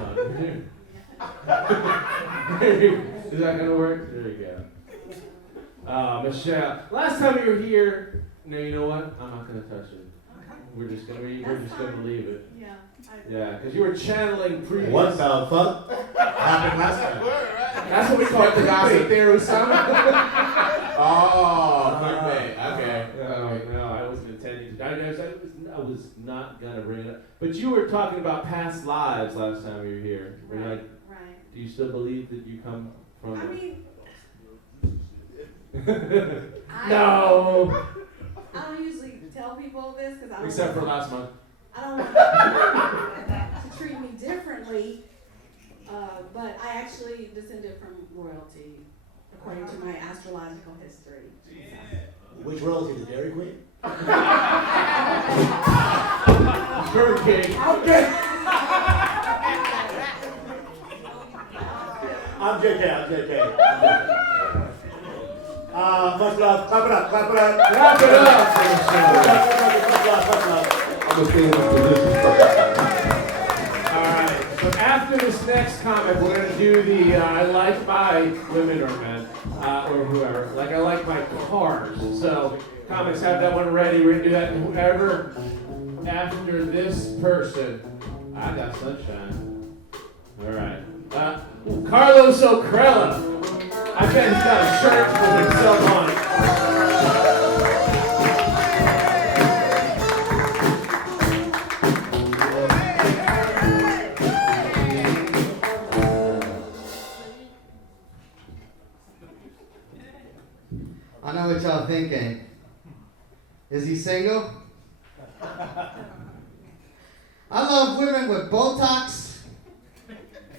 Is that going to work? There you go. Michelle, last time you were here, no, you know what? I'm not going to touch it. We're just going to leave it. Yeah. Yeah, because you were channeling previous. What the fuck happened last time? That's what we call it, the gossip there, Usama. Oh, okay. No, I wasn't intending to. I was not gonna bring it up. But you were talking about past lives last time you were here. We're like, right. Do you still believe that you come from? I mean, no. I don't usually tell people this because I don't. Except for last month. I don't want to treat me differently, but I actually descended from royalty, according to my astrological history. Which royalty? The Dairy Queen? Bird King. Okay. I'm JK. Much love. Clap it up. Clap it up. Much love. Alright, so after this next comic, we're going to do the I like my women or men, or whoever. Like, I like my cars. So, comics have that one ready. We're going to do that. And whoever, after this person, I got sunshine. Alright. Carlos Ocrella. I bet he's got a shirt with himself on it. I know what y'all thinking. Is he single? I love women with Botox.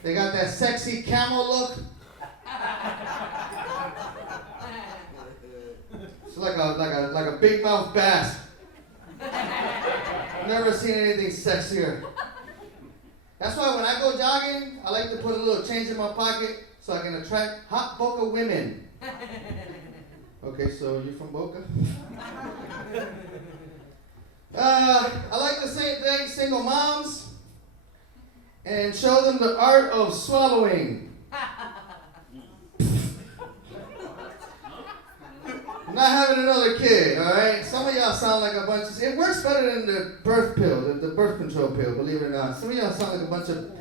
They got that sexy camel look. It's like a big mouth bass. Never seen anything sexier. That's why when I go jogging, I like to put a little change in my pocket so I can attract hot Boca women. Okay, so you're from Boca? I like to thank single moms and show them the art of swallowing. I'm not having another kid, all right? Some of y'all sound like a bunch of... It works better than the birth pill, the birth control pill, believe it or not. Some of y'all sound like a bunch of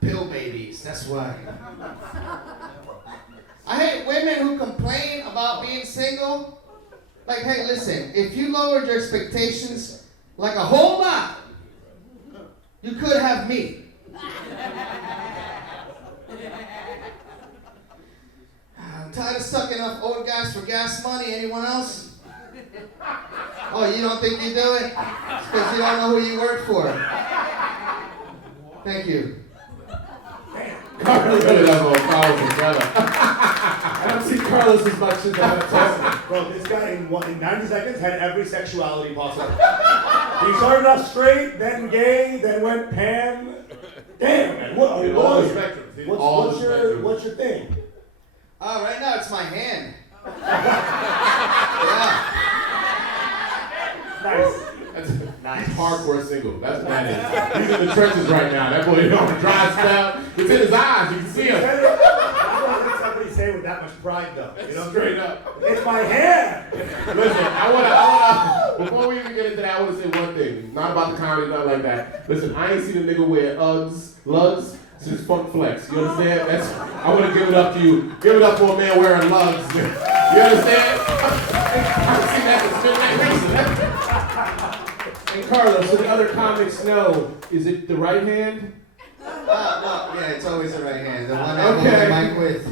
pill babies. That's why. I hate women who complain about being single. Like, hey, listen, if you lowered your expectations like a whole lot, you could have me. I'm tired of sucking up old guys for gas money. Anyone else? Oh, you don't think you do it? It's because you don't know who you work for. Thank you. Carlos really loves old Carlos' brother. I don't see Carlos as much as that. Bro, this guy in 90 seconds had every sexuality possible. He started off straight, then gay, then went pan. Damn, man. What are you? All the spectrums. What's your thing? Right now it's my hand. Nice. That's nice. Hardcore single. That's what that is. He's in the trenches right now. That boy on a dry spell. It's in his eyes. You can see him. I don't let somebody say with that much pride, though. You know, straight up. It's my hand. Listen, I wanna. Before we even get into that, I wanna say one thing. It's not about the comedy, nothing like that. Listen, I ain't seen a nigga wear lugs since Funk Flex. You understand? I wanna give it up to you. Give it up for a man wearing lugs. You understand? I've seen that since midnight racing. And Carlos, so the other comics know, is it the right hand? No, yeah, it's always the right hand. The one I hold the mic with.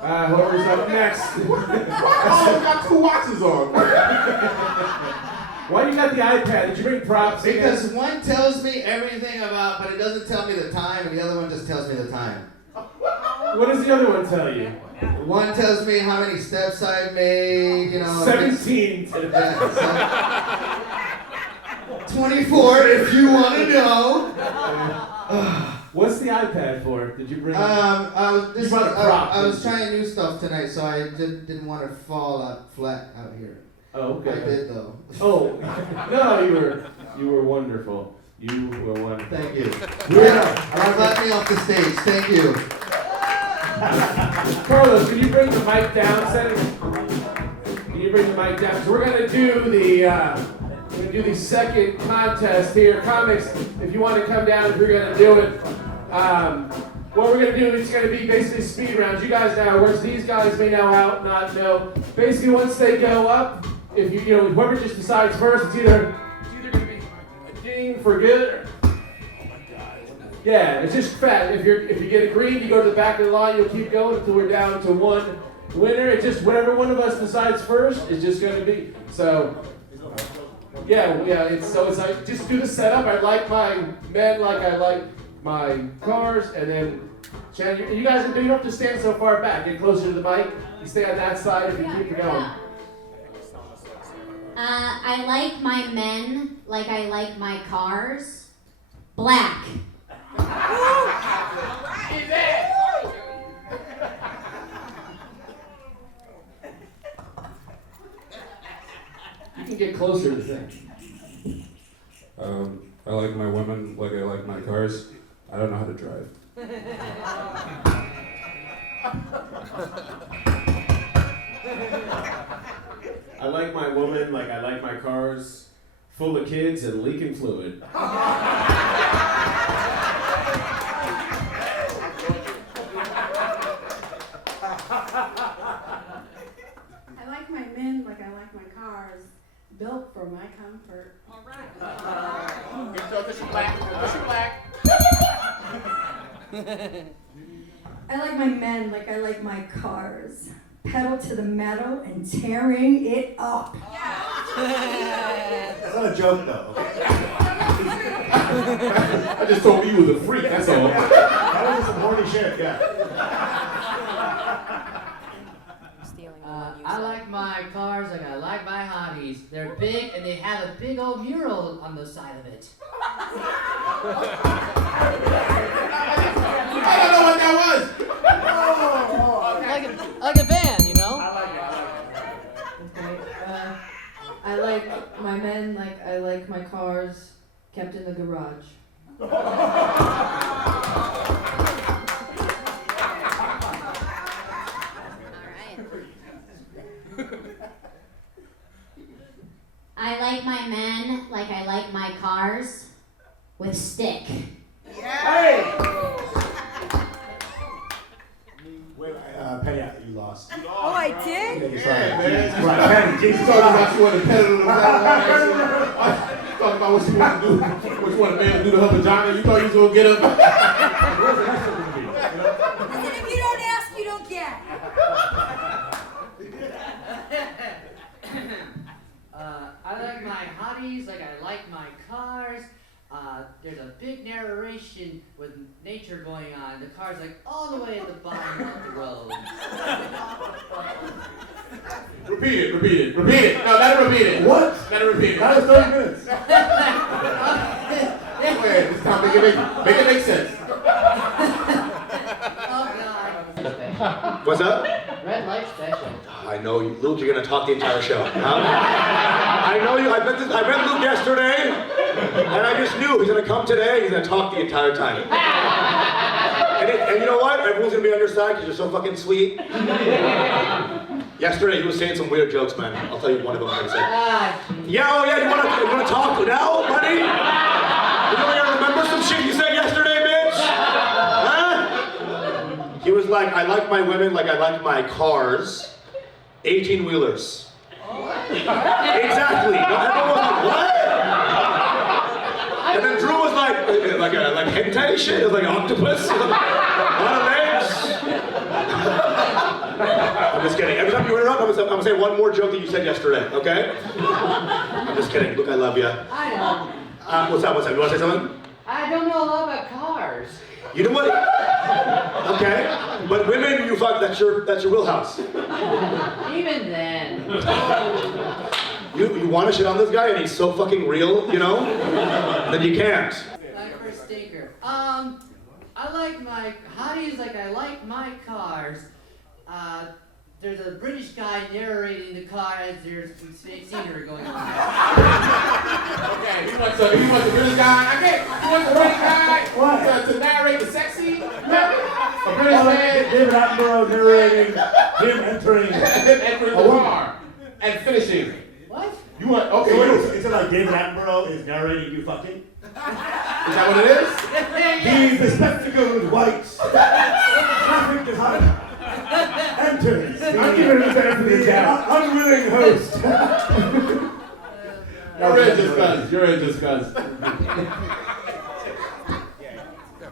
Whoever's up next. Why got two watches on? Why you got the iPad? Did you bring props? Because one tells me everything about, but it doesn't tell me the time, and the other one just tells me the time. What does the other one tell you? One tells me how many steps I've made, 17 today. 24 if you want to know. What's the iPad for? Did you bring I was trying trying new stuff tonight, so I didn't want to fall out flat out here. Oh, okay. I did though. Oh, no, you were wonderful. You were wonderful. Thank you. Let me off the stage. Thank you. Carlos, can you bring the mic down, Senator? Can you bring the mic down? So we're gonna do the second contest here. Comics, if you want to come down, if you're gonna do it. What we're gonna do is gonna be basically speed rounds. You guys know, whereas these guys may not know. Basically, once they go up, if whoever just decides first, it's either gonna be a ding for good or. Yeah, it's just fat. If you get a green, you go to the back of the line. You'll keep going until we're down to one winner. It's just whatever one of us decides first is just going to be. So, yeah. It's like just do the setup. I like my men like I like my cars, and then Shannon, you guys you don't have to stand so far back. Get closer to the mic. You stay on that side if you keep it going. I like my men like I like my cars. Black. You can get closer to the thing. I like my women like I like my cars. I don't know how to drive. I like my woman like I like my cars, full of kids and leaking fluid. I like my men like I like my cars, built for my comfort. All right. I like my men like I like my cars. Pedal to the metal and tearing it up. That's not a joke, though. I just told you was a freak, that's all. That was just some horny shit, yeah. I like my cars like I like my hobbies. They're big and they have a big old mural on the side of it. I don't know what that was. Like a band, you know? Okay. I like my men like I like my cars kept in the garage. I like my men like I like my cars with stick. Hey! Wait, Penny, you lost. Oh, I did? Yeah, you're sorry. Man. Right, Penny, Jesus. Talking about you want to pedal to the talking about what you want to do, what you want a man to do to her vagina. You thought you was going to get up. Listen, if you don't ask, you don't get. I like my hobbies like I like my cars. There's a big narration with nature going on. The car's like all the way at the bottom of the road. Repeat it. No, let it repeat it. What? Let it repeat it. That was 30 minutes. Wait, this time make it make sense. Oh God. What's up? Red light special. I know you, Luke. You're gonna talk the entire show. Huh? I know you. I met Luke yesterday, and I just knew he's gonna come today. He's gonna talk the entire time. And you know what? Everyone's gonna be on your side because you're so fucking sweet. Yesterday he was saying some weird jokes, man. I'll tell you one of them. He said, "Yeah, oh yeah, you wanna talk now, buddy? You wanna remember some shit you said yesterday, bitch? Huh?" He was like, "I like my women like I like my cars, 18-wheelers." Exactly. Everyone was like, what? And then Drew was like hentai shit. It was like an octopus. A lot of legs. I'm just kidding. Every time you interrupt, I'm gonna say one more joke that you said yesterday, okay? I'm just kidding. Look, I love you. I know. What's up? You wanna say something? I don't know a lot about cars. You know what? Okay. But women, you fuck, that's your wheelhouse. Even then. You want to shit on this guy and he's so fucking real, you know? Then you can't. Like for Staker. I like my hotties like I like my cars. There's a British guy narrating the car as there's some scenery going on. Okay, he wants a British guy. He wants a British guy to narrate the sex scene. A British man. David Attenborough narrating him entering the car and finishing. What? You want? Okay. So it's like David Attenborough is narrating you fucking. Is that what it is? He's the spectacled white traffic designer. Enters. I'm giving it back to the unwilling host. You're in disgust.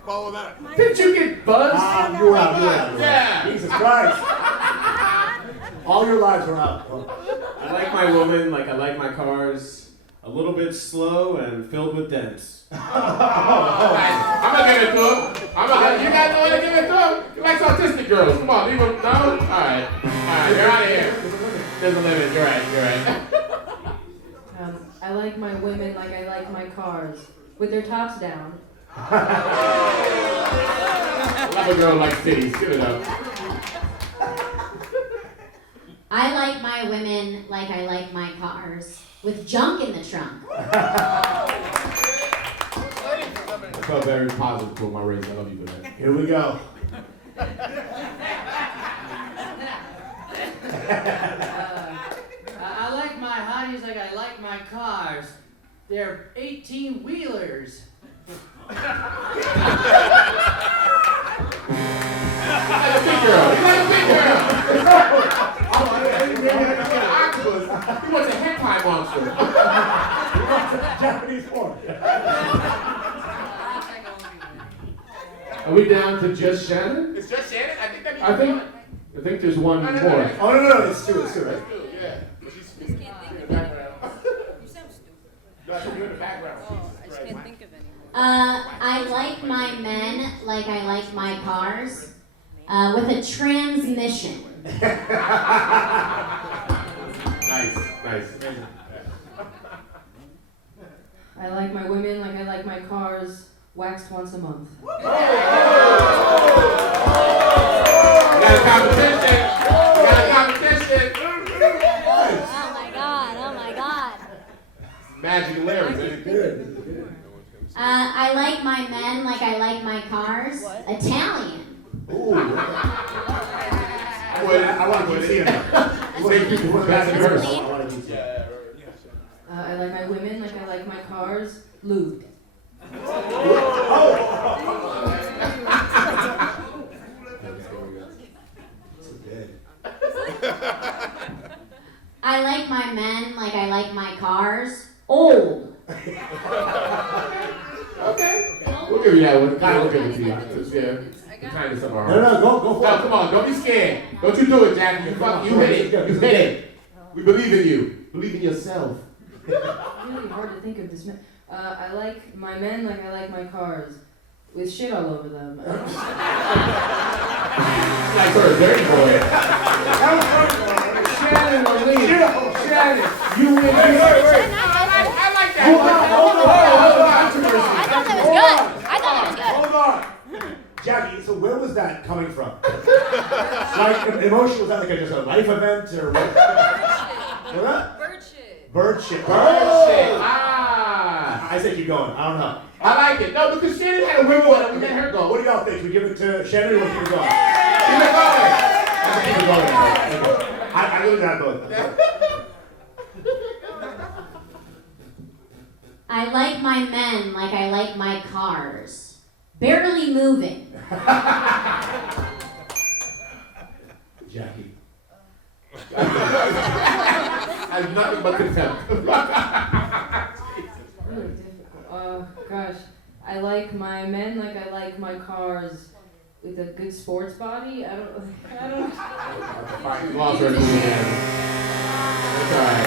Follow that. Did you get buzzed? You were out. Yeah. Jesus Christ. All your lives were out. I like my woman like I like my cars. A little bit slow and filled with dents. I'm gonna give it to him. You guys know what to give it to him? He likes autistic girls. Come on, leave him. No? Alright, you're out of here. There's a limit. You're right. I like my women like I like my cars with their tops down. I love a girl like titties. Give it up. I like my women like I like my cars with junk in the trunk. I felt very positive toward my race. I love you for that. Here we go. I like my hotties like I like my cars. They're 18-wheelers. Like a big girl. He wants a hentai monster. Japanese porn. Are we down to just Shannon? It's just Shannon? I think that means I think there's one more. Oh no, it's two, right? Yeah. I like my men like I like my cars, with a transmission. Nice. I like my women like I like my cars, waxed once a month. Got a competition. Oh my god. Magic lyrics. That's good. I like my men like I like my cars, Italian. Ooh. I want to keep seeing that. I like my women like I like my cars, lube. I like my men like I like my cars, old. Okay. We'll give you that one. We'll give it to you. It's good. We're trying to something. No, go for it. No, come on. Don't be scared. Don't you do it, Jack. You hit it. You hit it. We believe in you. Believe in yourself. It's really hard to think of this. I like my men like I like my cars, with shit all over them. Like for a dirty boy. Shannon, you win. Wait. I like that. Hold I thought that was good. Hold on. Jackie, so where was that coming from? Like, emotion, was that like just a life event or what? What? Bird shit. Ah! I say keep going. I don't know. I like it. No, because Shannon had a wig on it. We let her go. What do y'all think? Should we give it to Shannon or keep it going? Keep it going. Keep it going. I really got both. I like my men like I like my cars, barely moving. Jackie. I have nothing but contempt. Really difficult. Gosh, I like my men like I like my cars, with a good sports body. I don't. Fine, you lost her again. That's alright.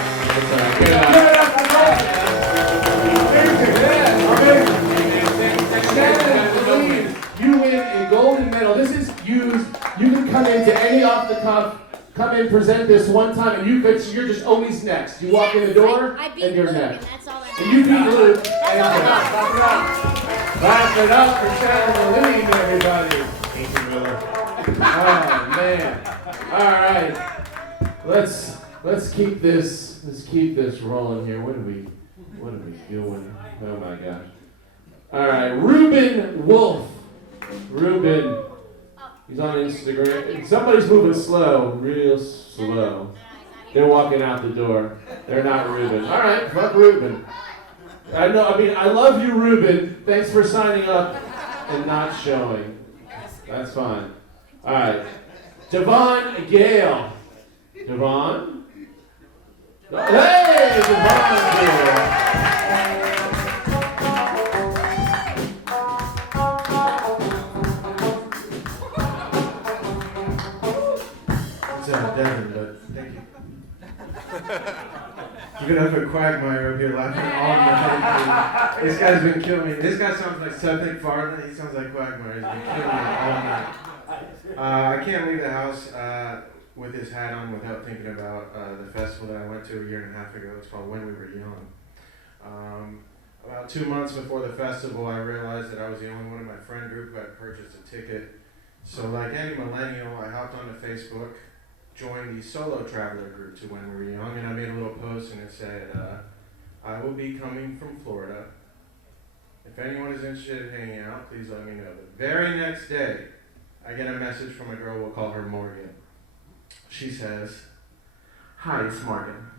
Good enough. You win a golden medal. This is used. You can come into any off the cuff. Come in, present this one time, and you're just always next. You walk in the door, and you're next. And you beat Luke. Clap it up for Shannon Levine, everybody. Oh man! All right, let's keep this rolling here. What are we doing? Oh my gosh! All right, Ruben Wolf. Ruben. He's on Instagram. Somebody's moving slow, real slow. They're walking out the door. They're not Ruben. All right, fuck Ruben. I love you, Ruben. Thanks for signing up and not showing. That's fine. All right. Devon Gale. Devon? Hey, Devon Gale. Devin, but thank you. You're gonna have a quagmire over here laughing all night. This guy's been killing me. This guy sounds like Seth MacFarlane. He sounds like Quagmire. He's been killing me all night. I can't leave the house with his hat on without thinking about the festival that I went to a year and a half ago. It's called When We Were Young. About 2 months before the festival, I realized that I was the only one in my friend group who had purchased a ticket. So like any millennial, I hopped onto Facebook, joined the solo traveler group to When We Were Young, and I made a little post and it said, I will be coming from Florida. If anyone is interested in hanging out, please let me know. The very next day, I get a message from a girl, we'll call her Morgan. She says, hi, it's Morgan.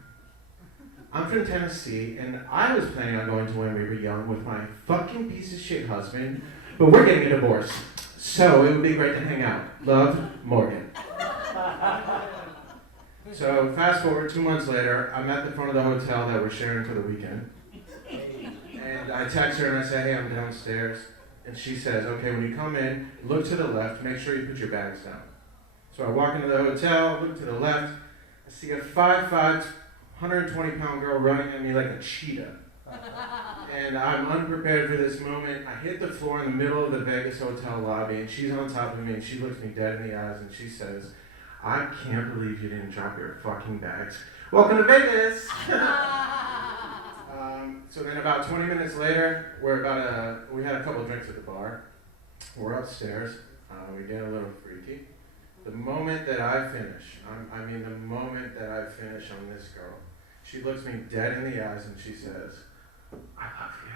I'm from Tennessee, and I was planning on going to When We Were Young with my fucking piece of shit husband, but we're getting a divorce. So it would be great to hang out. Love, Morgan. So fast forward 2 months later, I'm at the front of the hotel that we're sharing for the weekend. And I text her and I say, hey, I'm downstairs. And she says, okay, when you come in, look to the left, make sure you put your bags down. So I walk into the hotel, look to the left, I see a 5'5", 120-pound girl running at me like a cheetah. And I'm unprepared for this moment. I hit the floor in the middle of the Vegas hotel lobby, and she's on top of me, and she looks me dead in the eyes, and she says, "I can't believe you didn't drop your fucking bags. Welcome to Vegas." So then about 20 minutes later, we had a couple drinks at the bar. We're upstairs. We get a little freaky. The moment that I finish, the moment that I finish on this girl, she looks me dead in the eyes and she says, "I love you."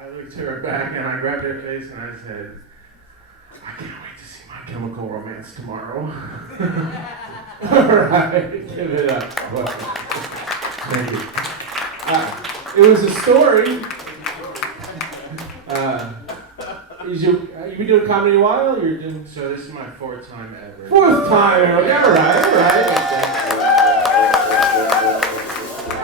I looked her back and I grabbed her face and I said, "I can't wait to see My Chemical Romance tomorrow." Alright, give it up. Well, thank you. It was a story. You been doing comedy a while? Or you're doing... So this is my fourth time ever. Fourth time ever. Alright.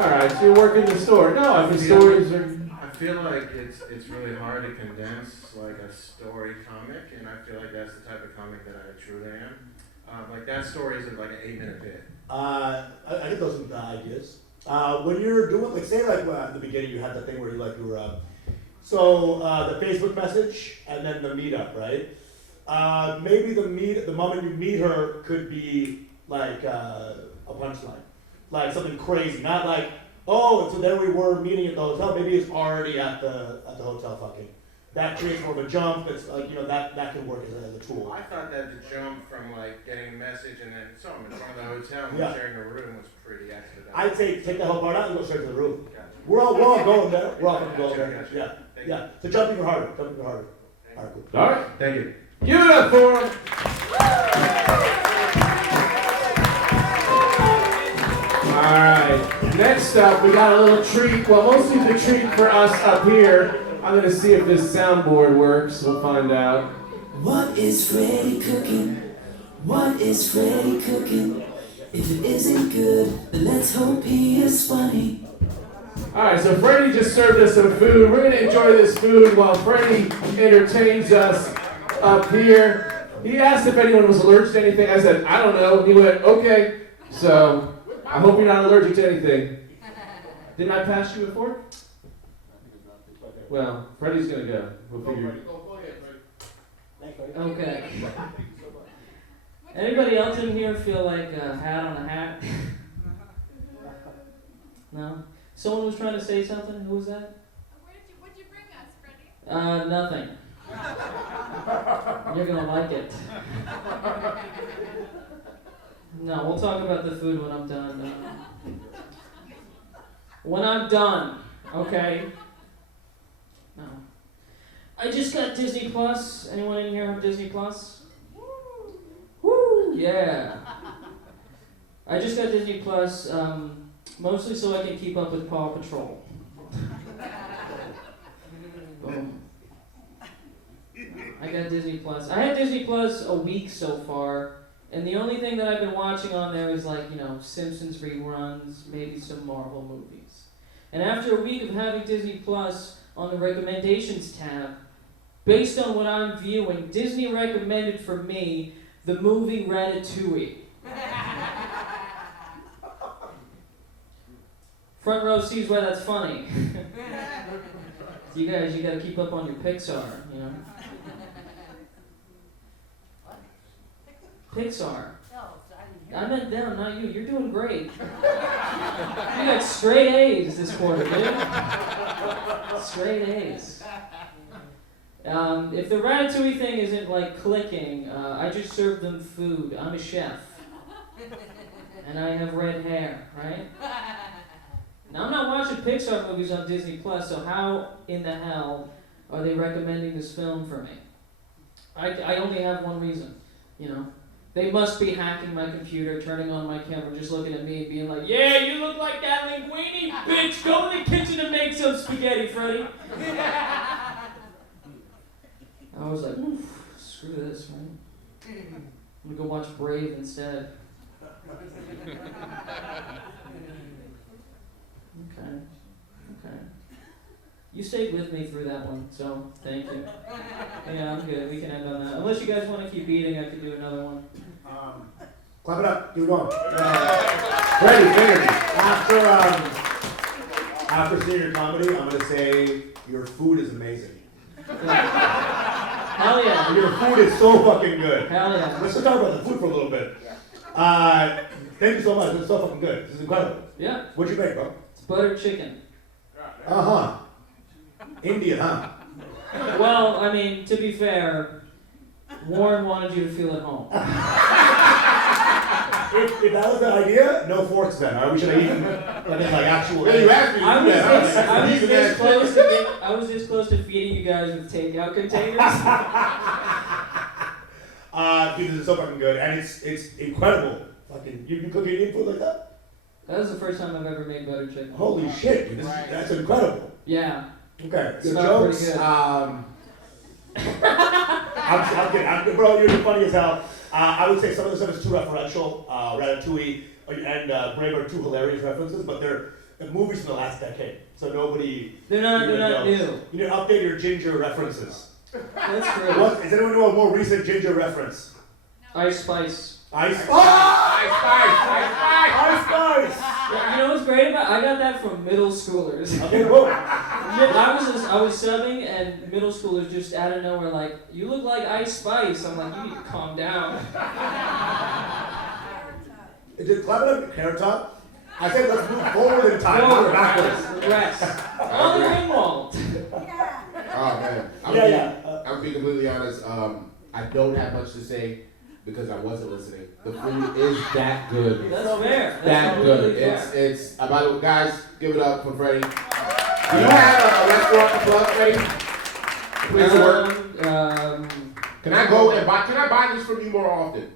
Alright, so you're working the store. No, I mean stories are... I feel like it's really hard to condense like a story comic, and I feel like that's the type of comic that I truly am. Like that story is like an 8-minute bit. I get those ideas. When you're doing, like, say, like at the beginning, you had the thing where you were, the Facebook message and then the meetup, right? Maybe the moment you meet her could be like a punchline, like something crazy, not like, oh, so there we were meeting at the hotel. Maybe it's already at the hotel fucking. That creates more of a jump. It's like, that can work as a tool. I thought that the jump from like getting a message and then someone in front of the hotel and sharing a room was pretty expedited. I'd say take the whole part out and go straight to the room. Gotcha. We're all going there. We're all going there. Gotcha. Yeah. So jump even harder. All right, cool. All right. Thank you. Give it up for him. All right. Next up, we got a little treat. Well, mostly the treat for us up here. I'm gonna see if this soundboard works. We'll find out. What is Freddy cooking? What is Freddy cooking? If it isn't good, then let's hope he is funny. Alright, so Freddie just served us some food. We're gonna enjoy this food while Freddie entertains us up here. He asked if anyone was allergic to anything. I said, I don't know. He went, okay. So, I hope you're not allergic to anything. Didn't I pass you a fork? Well, Freddie's gonna go. We'll figure it out. Okay. Anybody else in here feel like a hat on a hat? No? Someone was trying to say something? Who was that? What'd you bring us, Freddie? Nothing. You're gonna like it. No, we'll talk about the food when I'm done. When I'm done, okay? No. I just got Disney Plus. Anyone in here have Disney Plus? Woo! Yeah. I just got Disney Plus, mostly so I can keep up with Paw Patrol. Boom. I got Disney Plus. I had Disney Plus a week so far, and the only thing that I've been watching on there is like, Simpsons reruns, maybe some Marvel movies. And after a week of having Disney Plus on the recommendations tab, based on what I'm viewing, Disney recommended for me the movie Ratatouille. Front row sees why that's funny. You guys, you gotta keep up on your Pixar, Pixar. I meant them, not you. You're doing great. You got straight A's this quarter, dude. Straight A's. If the Ratatouille thing isn't like clicking, I just serve them food. I'm a chef. And I have red hair, right? Now I'm not watching Pixar movies on Disney Plus, so how in the hell are they recommending this film for me? I only have one reason, They must be hacking my computer, turning on my camera, just looking at me and being like, yeah, you look like that linguine, bitch! Go in the kitchen and make some spaghetti, Freddie! I was like, oof, screw this, man. I'm gonna go watch Brave instead. Okay. You stayed with me through that one, so thank you. Yeah, I'm good. We can end on that. Unless you guys want to keep eating, I could do another one. Clap it up. Keep it going. Freddie Finnerty. After seeing your comedy, I'm gonna say your food is amazing. Hell yeah. Your food is so fucking good. Hell yeah. Let's just talk about the food for a little bit. Thank you so much. It's so fucking good. This is incredible. Yeah. What'd you make, bro? It's buttered chicken. Indian, huh? Well, I mean, to be fair, Warren wanted you to feel at home. If that was the idea, no forks then. Right? We should have eaten like actual. Yeah, you asked me to I do was that. this close to feeding you guys with takeout containers. Dude, this is so fucking good, and it's incredible. Fucking, you cook Indian food like that? That was the first time I've ever made buttered chicken. Holy shit, dude, that's incredible. Yeah. Okay, good Smelled jokes. pretty good. I'm kidding, bro. You're funny as hell. I would say some of the stuff is too referential. Ratatouille and Brave are two hilarious references, but they're movies from the last decade, so nobody. They're not knows. new. You need to update your ginger references. That's true. What? Does anyone know a more recent ginger reference? Ice Spice. Ice Spice. Ice Spice. Ice Spice. Ice Spice. Yeah, you know what's great about? I got that from middle schoolers. Okay, cool. I was subbing and middle schoolers just out of nowhere like, you look like Ice Spice. I'm like, you need to calm down. Did clap it up, Carrot Top? I said let's move forward in time, Forward, not backwards. Rest. On the Ringwald. Oh man, I'm being completely honest. I don't have much to say because I wasn't listening. The food is that good. That's fair. That Really good. fair. It's about guys. Give it up for Freddie. Do you have a restaurant to plug, Freddie? Please work. Can I go and buy? Can I buy this from you more often?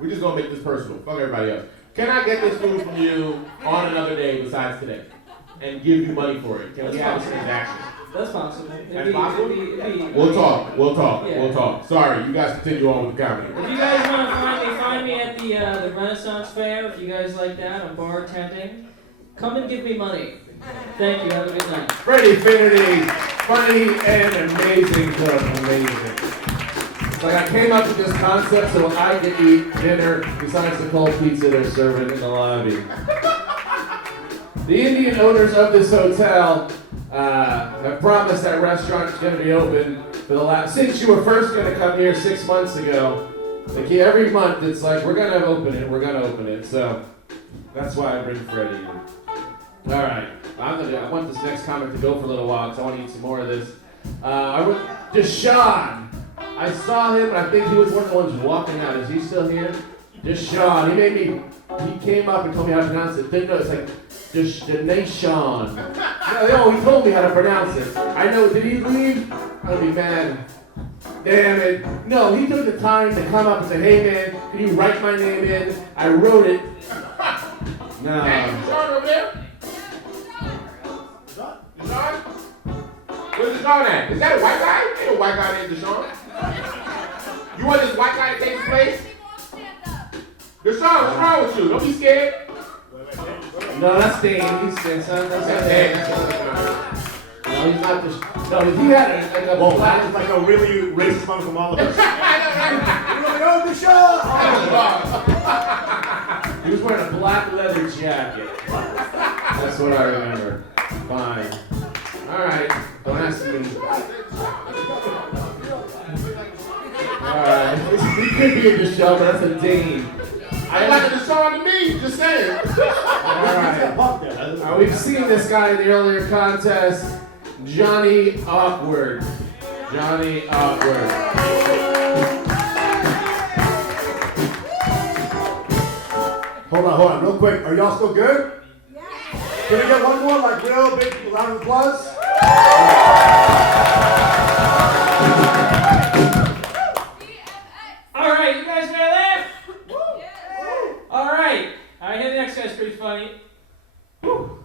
We're just gonna make this personal. Fuck everybody else. Can I get this food from you on another day besides today, and give you money for it? Can we have a transaction? That's possible. That's possible? We'll talk. Yeah. We'll talk. Sorry, you guys continue on with the comedy. If you guys want to find me at the Renaissance Fair, if you guys like that, I'm bartending. Come and give me money. Thank you. Have a good night. Freddie Finnerty, funny and amazing cook. Amazing. It's like I came up with this concept so I can eat dinner besides the cold pizza they're serving in the lobby. The Indian owners of this hotel have promised that restaurant is going to be open for the last. Since you were first going to come here 6 months ago, like every month it's like we're going to open it. So that's why I bring Freddie in. All right, I want this next comment to go for a little while because I want to eat some more of this. Deshaun. I saw him, and I think he was one of the ones walking out. Is he still here? Deshaun. He came up and told me how to pronounce it. Didn't know it's like Deshaun. No, he told me how to pronounce it. I know. Did he leave? I'll be mad. Damn it. No, he took the time to come up and say, hey man, can you write my name in? I wrote it. No. Hey, Deshaun over there? Deshaun? Where's Deshaun at? Is that a white guy? Ain't a white guy named Deshaun. You want this white guy to take his place? Deshaun, what's wrong with you? Don't be scared. No, that's Dane. He's Dane. That's Dane. No, he's not Deshaun. No, he had a That is like a really racist one from all of us. He was wearing a black leather jacket. That's what I remember. Fine. Alright, don't ask me. Alright. He could be in the show, but that's a Dane. I like the show to me, just saying. Alright. We've seen this guy in the earlier contest. Johnny Awkward. Johnny Awkward. Hold on, real quick. Are y'all still good? Can we get one more, like, real big round of applause? All right, you guys ready there? All right. All right, here the next guy's pretty funny. All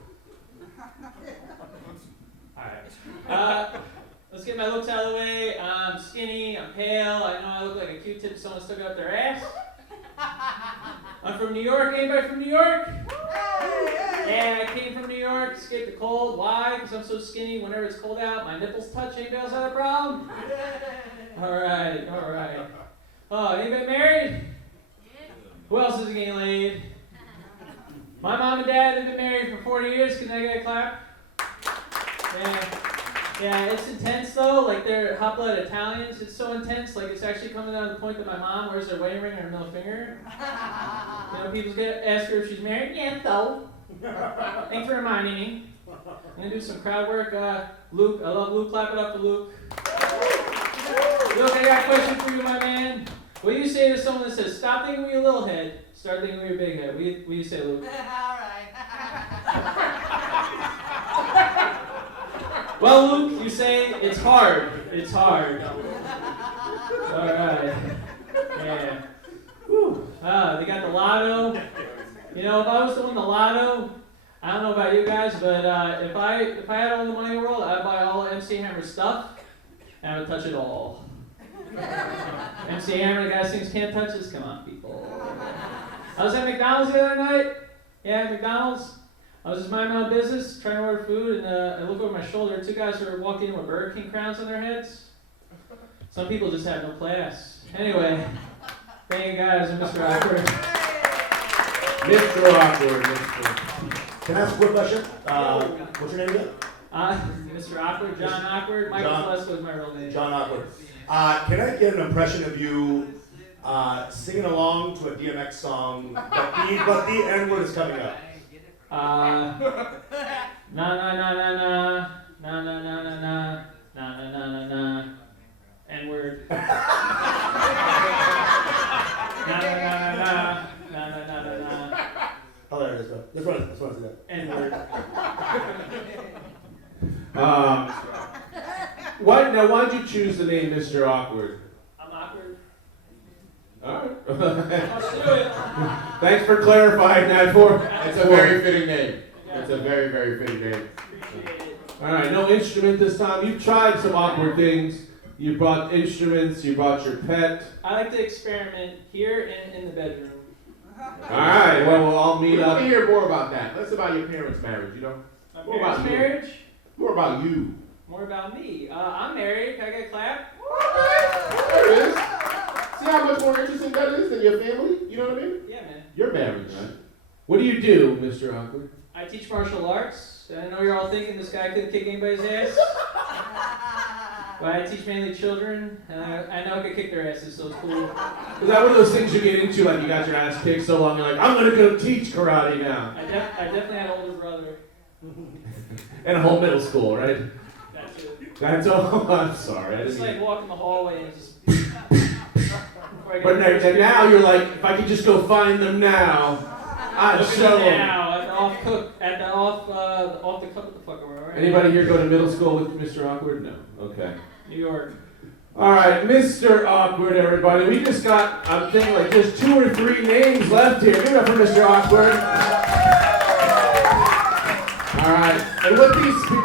right. Let's get my looks out of the way. I'm skinny, I'm pale, I know I look like a Q-tip someone stuck up their ass. I'm from New York. Anybody from New York? Yeah, I came from New York, escaped the cold. Why? Because I'm so skinny, whenever it's cold out, my nipples touch. Anybody else have a problem? All right. Oh, anybody married? Who else is getting laid? My mom and dad have been married for 40 years. Can I get a clap? Yeah, it's intense though. Like they're hot-blood Italians. It's so intense. Like it's actually coming down to the point that my mom wears her wedding ring on her middle finger. You know, people ask her if she's married. Yeah, so. Thanks for reminding me. I'm gonna do some crowd work. Luke, I love Luke. Clap it up for Luke. Luke, I got a question for you, my man. What do you say to someone that says, "Stop thinking with your little head, start thinking with your big head"? What do you say, Luke? Well, Luke, you say it's hard. It's hard. All right. Yeah. Whew. They got the lotto. You know, if I was to win the lotto, I don't know about you guys, but if I had all the money in the world, I'd buy all MC Hammer stuff, and I would touch it all. MC Hammer, the guy who sings "Can't Touch This." Come on, people. I was at McDonald's the other night. Yeah, McDonald's. I was just minding my own business, trying to order food, and I look over my shoulder. Two guys were walking in with Burger King crowns on their heads. Some people just have no class. Anyway, thank you guys, and Mr. Awkward. Mr. Awkward, Mr. Can I ask a quick question? What's your name again? Mr. Awkward, John Awkward. Michael Telesco is my real name. John Awkward. Can I get an impression of you singing along to a DMX song, but the N-word is coming up? Na na na na na na na na na na na na na na na N-word. Na na na na na na na na na. Oh, there it is. Let's run it. That. N-word. Why'd you choose the name Mr. Awkward? I'm awkward. All right. Let's do it. Thanks for clarifying that for. It's a very fitting name. It's a very, very fitting name. All right, no instrument this time. You've tried some awkward things. You brought instruments. You brought your pet. I like to experiment here and in the bedroom. All right. Well, we'll all meet up. Let me hear more about that. Less about your parents' marriage. You know. My More parents' about you. marriage? More about you. More about me. I'm married. Can I get a clap? There it is. See how much more interesting that is than your family? You know what I mean? Yeah, man. You're married, right? What do you do, Mr. Awkward? I teach martial arts. I know you're all thinking this guy couldn't kick anybody's ass. But I teach mainly children, and I know I could kick their asses, so it's cool. Is that one of those things you get into, like you got your ass kicked so long, you're like, I'm gonna go teach karate now. I definitely had an older brother. And a whole middle school, right? That's it. That's all. I'm sorry. It's like walking the hallway and just. But now you're like, if I could just go find them now, I'd Look at show them them. now at the off the cup of the fucker, right? Anybody here go to middle school with Mr. Awkward? No. Okay. New York. All right, Mr. Awkward, everybody. We just got, I'm thinking like just 2 or 3 names left here. Give it up for Mr. Awkward. All right, and what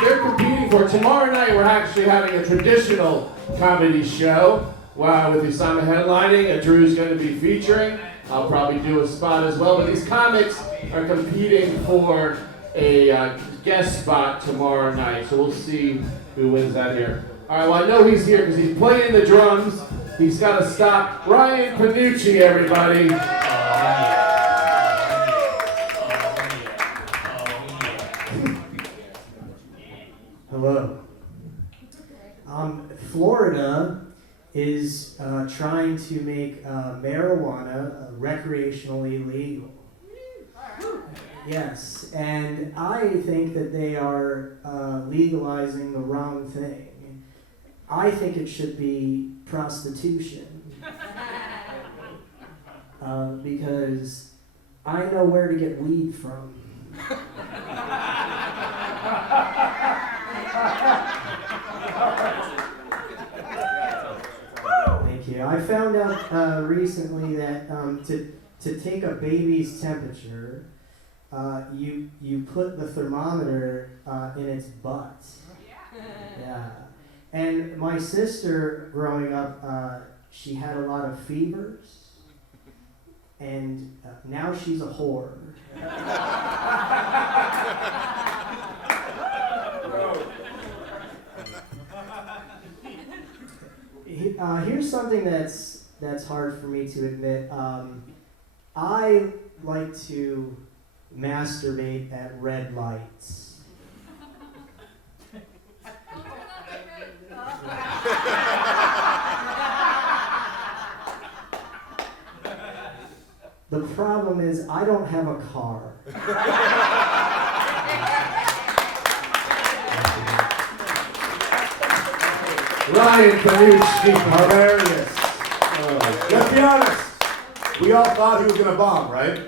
they're competing for, tomorrow night we're actually having a traditional comedy show. Wow, with Usama headlining, Drew's going to be featuring. I'll probably do a spot as well, but these comics are competing for a guest spot tomorrow night, so we'll see who wins that here. All right, well, I know he's here because he's playing the drums. He's got to stop. Ryan Panucci, everybody. Hello. Florida is trying to make marijuana recreationally legal. Yes, and I think that they are legalizing the wrong thing. I think it should be prostitution. Because I know where to get weed from. Thank you. I found out recently that to take a baby's temperature, you put the thermometer in its butt. Yeah. And my sister, growing up, she had a lot of fevers, and now she's a whore. Here's something that's hard for me to admit. I like to masturbate at red lights. The problem is I don't have a car. Ryan from hilarious. Let's be honest. We all thought he was gonna bomb, right?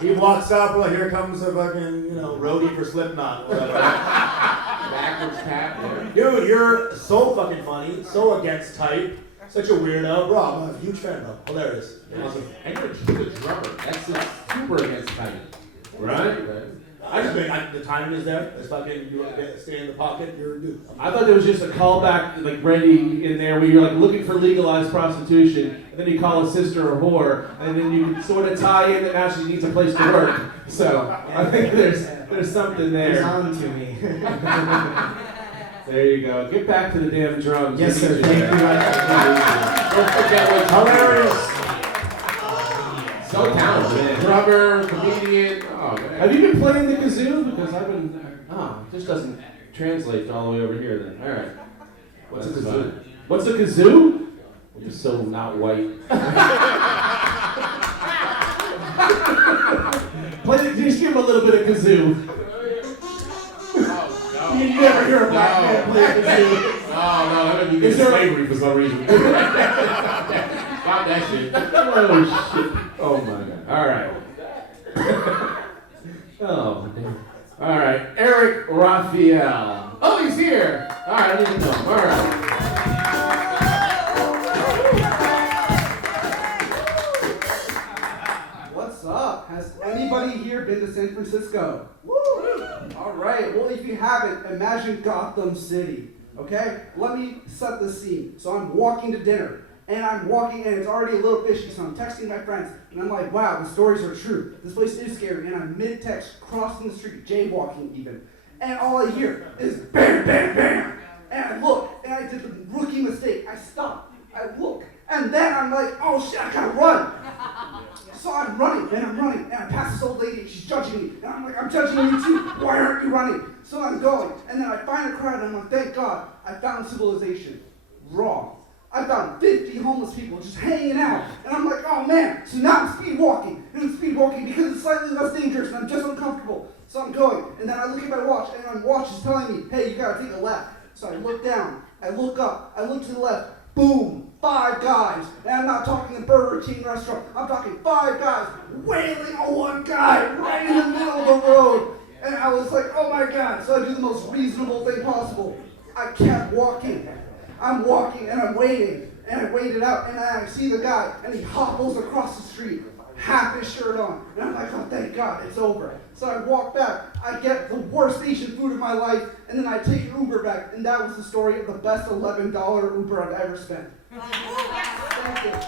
He walks up, well, here comes a fucking, roadie for Slipknot. Backwards tap. Dude, you're so fucking funny, so against type, such a weirdo. Bro, I'm a huge fan, bro. Hilarious. And you're a drummer. That's super against time. Right? I just think the timing is there. It's fucking, you stay in the pocket, you're a dude. I thought there was just a callback, like Randy in there, where you're like looking for legalized prostitution, and then you call a sister a whore, and then you sort of tie in that now she needs a place to work. So I think there's something there. He's on to me. There you go. Get back to the damn drums. Yes, sir. Thank you. Don't forget what's hilarious. So talented. Drummer, comedian. Oh, man. Have you been playing the kazoo? Because I've been. Oh, it just doesn't translate all the way over here then. All right. What's a kazoo? What's a kazoo? You're so not white. Just give him a little bit of kazoo. You never hear a black man play a kazoo. No, that would be slavery for some reason. Stop that shit. Oh, shit. Oh, my God. All right. Oh, man. All right. Eric Raphael. Oh, he's here. All right, I didn't know him. All right. What's up? Has anybody here been to San Francisco? Woo! All right. Well, if you haven't, imagine Gotham City. Okay? Let me set the scene. So I'm walking to dinner. And I'm walking, and it's already a little fishy, so I'm texting my friends, and I'm like, wow, the stories are true. This place is scary, and I'm mid-text, crossing the street, jaywalking even. And all I hear is bam, bam, bam. And I look, and I did the rookie mistake. I stop, I look, and then I'm like, oh shit, I gotta run. So I'm running, and I pass this old lady, and she's judging me. And I'm like, I'm judging you too, why aren't you running? So I'm going, and then I find a crowd, and I'm like, thank God, I found civilization. Wrong. I found 50 homeless people just hanging out. And I'm like, oh man. So now I'm speed walking. And I'm speed walking because it's slightly less dangerous and I'm just uncomfortable. So I'm going. And then I look at my watch and my watch is telling me, hey, you gotta take a left. So I look down. I look up. I look to the left. Boom. 5 guys. And I'm not talking a Burger King restaurant. I'm talking 5 guys wailing on one guy right in the middle of the road. And I was like, oh my God. So I do the most reasonable thing possible. I kept walking. I'm walking and I'm waiting, and I waited out, and I see the guy, and he hopples across the street, half his shirt on, and I'm like, oh, thank God, it's over. So I walk back, I get the worst Asian food of my life, and then I take an Uber back, and that was the story of the best $11 Uber I've ever spent. Thank you. All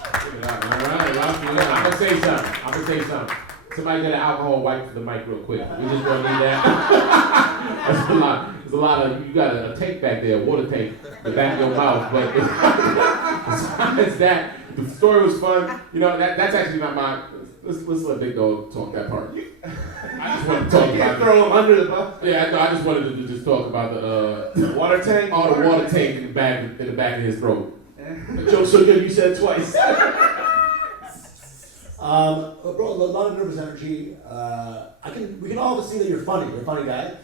right, I'm gonna say something. Somebody get an alcohol wipe for the mic real quick. We just gonna need that. There's a lot of, you got a tank back there, a water tank, the back of your mouth. But besides that, the story was fun. That's actually not my, let's let Big Dog talk that part. I just wanted to talk about throw him under the bus. Yeah, no, I just wanted to just talk about the water tank. Oh, the water tank in the back of his throat. Joe, so good you said twice. Bro, a lot of nervous energy. We can all see that you're funny. You're a funny guy.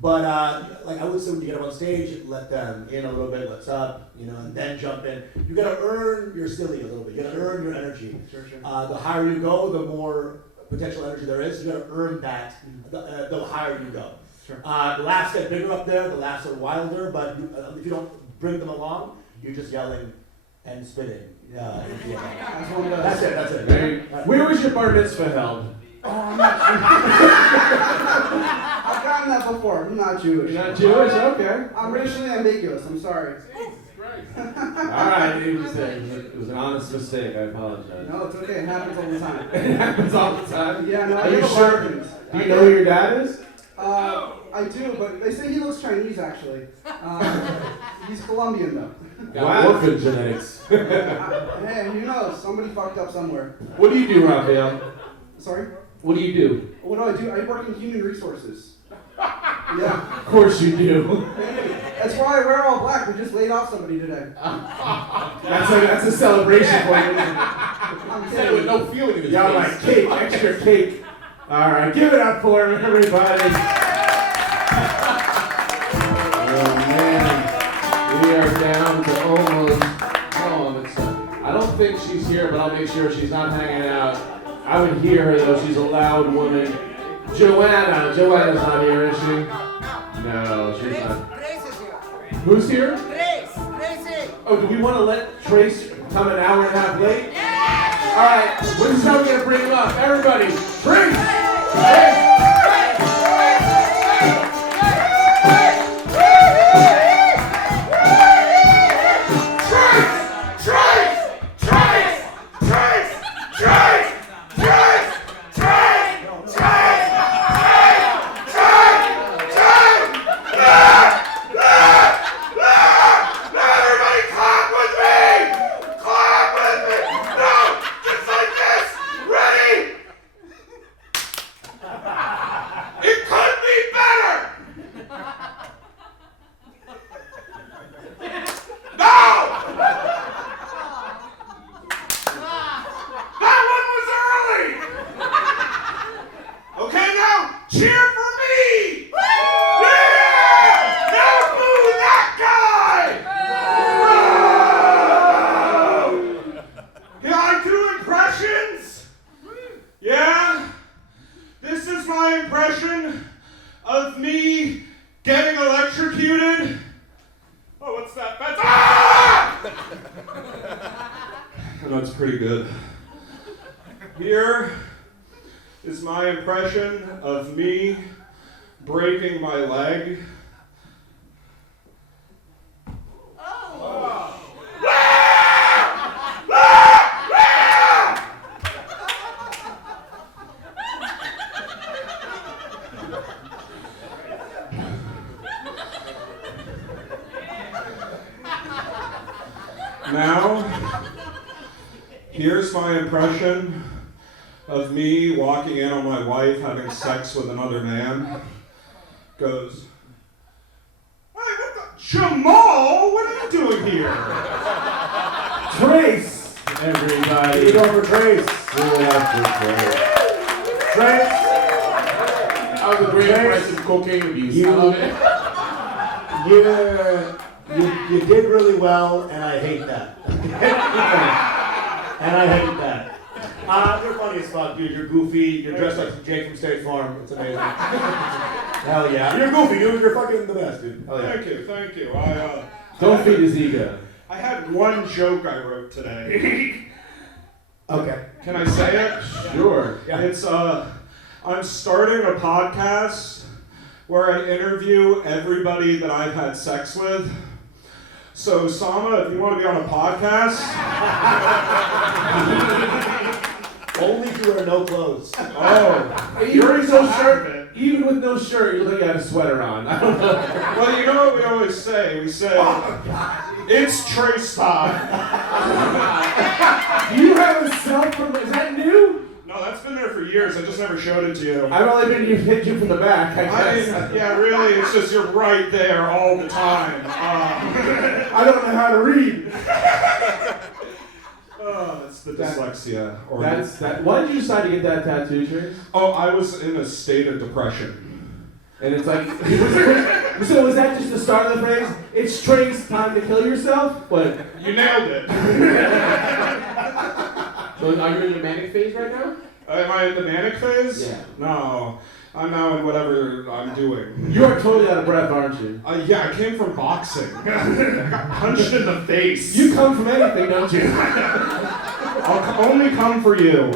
But I would say when you get up on stage, let them in a little bit, what's up, and then jump in. You gotta earn your silly a little bit. You gotta earn your energy. Sure. The higher you go, the more potential energy there is. You gotta earn that. The higher you go. Sure. The laughs get bigger up there. The laughs are wilder. But if you don't bring them along, you're just yelling and spitting. That's it. Where was your bar mitzvah held? Oh, I'm not Jewish. I've gotten that before. I'm not Jewish. You're not Jewish? Okay. I'm racially ambiguous. I'm sorry. All right, it was an honest mistake. I apologize. No, it's okay. It happens all the time. It happens all the time? Yeah, no, Are you sure? Do you know who your dad is? I do, but they say he looks Chinese, actually. He's Colombian, though. Got orphan genetics. Hey, who knows? Somebody fucked up somewhere. What do you do, Raphael? Sorry? What do you do? What do? I work in human resources. Yeah. Of course you do. That's why I wear all black. We just laid off somebody today. That's a celebration for you, isn't it? I'm Said it with no feeling in his Y'all face. like cake, extra cake. All right, give it up for him, everybody. Oh man, we are down to almost. I don't think she's here, but I'll make sure she's not hanging out. I would hear her though. She's a loud woman. Joanna's not here, is she? No, she's not. Who's here? Oh, do we want to let Trace come an hour and a half late? Yeah! All right, this is how we're going to bring him up. Everybody, Trace! Trace! That's pretty good. Here is my impression of me breaking my leg. Now, here's my impression of me walking in on my wife having sex with another man. Goes, hey, what the? Jamal, what are you doing here? Trace! Everybody. Give it over Trace. Give it up for Trace. Trace! That was a great impression of cocaine abuse. I love it. You did really well, and I hate that. And I hate that. You're funny as fuck, dude. You're goofy. You're dressed like Jake from State Farm. It's amazing. Hell yeah. You're goofy, dude. You're fucking the best, dude. Hell yeah. Thank you. Don't feed his ego. I had one joke I wrote today. Okay. Can I say it? Sure. Yeah. It's I'm starting a podcast where I interview everybody that I've had sex with. So, Usama, if you want to be on a podcast... Only if you wear no clothes. Oh. You're in no shirt. Even with no shirt, you look like you had a sweater on. I don't know. Well, you know what we always say? We say, it's Trace time. Do you have a cell phone? Is that new? No, that's been there for years. I just never showed it to you. I've only been hit you from the back. I guess. Yeah, really, it's just you're right there all the time. I don't know how to read. Oh, it's the dyslexia. That's that. Why did you decide to get that tattoo, Trace? Oh, I was in a state of depression. And it's like, so was that just the start of the phrase? It's Trace, time to kill yourself? But you nailed it. So are you in the manic phase right now? Am I in the manic phase? Yeah. No, I'm now in whatever I'm doing. You are totally out of breath, aren't you? Yeah, I came from boxing. I got punched in the face. You come from anything, don't you? I'll only come for you.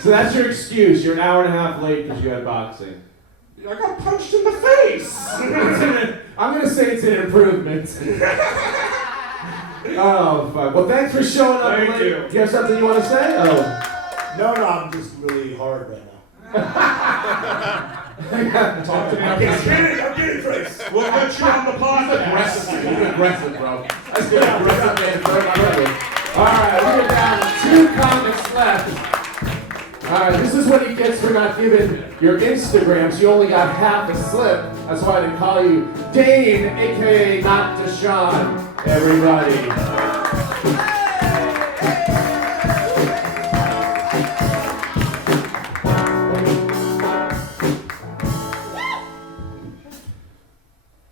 So that's your excuse. You're an hour and a half late because you had boxing. I got punched in the face. I'm going to say it's an improvement. Oh, fuck. Well, thanks for showing up Thank late. you. Do you have something you want to say? Oh. No, I'm just really hard right now. Talk to me. I'm getting Trace. We'll get you on the podcast. He's aggressive, bro. That's good. Aggressive man. Third my brother. All right, we're down to 2 comics left. All right, this is what he gets for not giving your Instagrams. You only got half a slip. That's why they call you Dane, aka Not Deshaun. Everybody.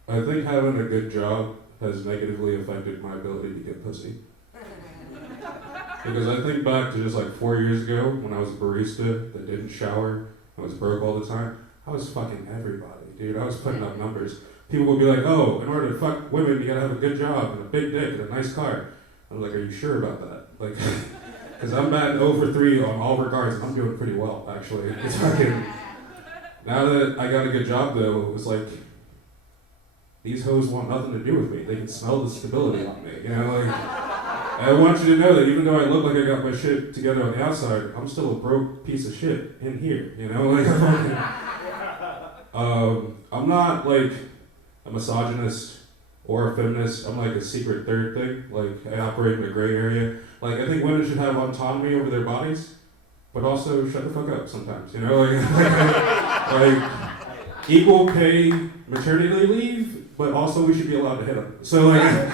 I think having a good job has negatively affected my ability to get pussy. Because I think back to just like 4 years ago when I was a barista that didn't shower, I was broke all the time. I was fucking everybody, dude. I was putting up numbers. People would be like, oh, in order to fuck women, you gotta have a good job and a big dick and a nice car. I'm like, are you sure about that? Like, because I'm batting 0 for 3 on all regards, and I'm doing pretty well, actually. It's fucking. Now that I got a good job, though, it was like, these hoes want nothing to do with me. They can smell the stability on me, you know? Like, I want you to know that even though I look like I got my shit together on the outside, I'm still a broke piece of shit in here, you know? Like, I'm not like a misogynist or a feminist. I'm like a secret third thing. Like, I operate in a gray area. Like, I think women should have autonomy over their bodies, but also shut the fuck up sometimes, you know? Like equal pay maternity leave, but also we should be allowed to hit them. So like I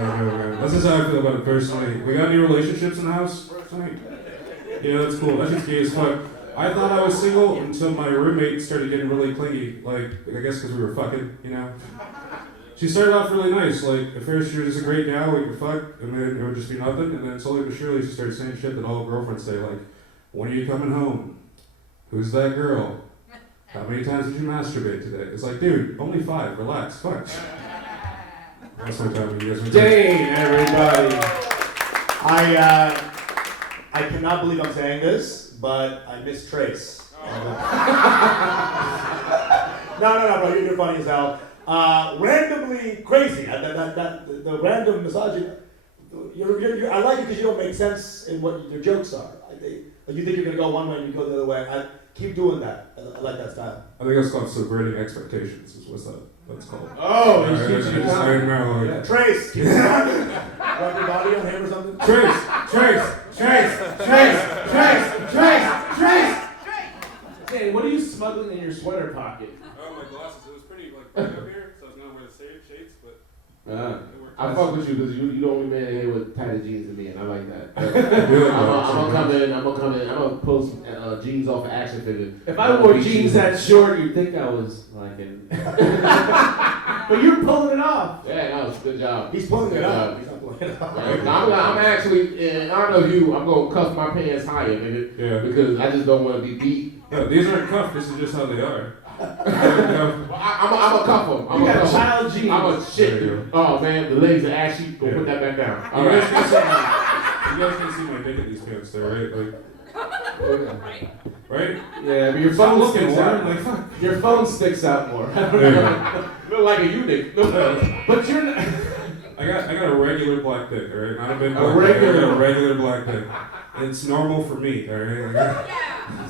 don't know, man. That's just how I feel about it personally. We got any relationships in the house tonight? Yeah, that's cool. That's just gay as fuck. I thought I was single until my roommate started getting really clingy. Like, I guess because we were fucking, you know? She started off really nice. Like, at first she was just a great gal, we could fuck, and then it would just be nothing. And then slowly but surely she started saying shit that all girlfriends say, like, when are you coming home? Who's that girl? How many times did you masturbate today? It's like, dude, only 5, relax, fuck. That's my time. You guys are Dane, everybody. I cannot believe I'm saying this, but I miss Trace. No, bro, you're funny as hell. Randomly crazy. The random misogyny. I like it because you don't make sense in what your jokes are. You think you're gonna go one way and you go the other way. Keep doing that. I like that style. I think that's called subverting expectations. Is what's called. Oh, Trace, keep rub your body on him or something. Trace. Dane, what are you smuggling in your sweater pocket? Oh, my glasses. It was pretty like bright up here, so I was gonna wear the shades, but. I fuck with you because you the only man here with tighter jeans than me, and I like that. I'm gonna come in. I'm gonna pull some jeans off an action figure. If I wore jeans that short, you'd think I was like in. But you're pulling it off. Yeah, that was a good job. He's pulling it up. He's not pulling it up. I'm actually, in honor of you, I'm gonna cuff my pants higher, nigga. Yeah. Because I just don't want to be beat. Yeah, these aren't cuffed. This is just how they are. I'm a cuff them. I'm you a got cuff child jeans. I'm a shit. Oh man, the legs are ashy. Go put that back down. All You right. guys can see my dick in these pants there, right? Like, right? Yeah, but your Stop phone looking sticks warm, out. like, fuck. Your phone sticks out more. Look like a eunuch. But you're not. I got a regular black dick, alright? Not a big A black regular- dick, I got a regular black dick. It's normal for me, alright? Like,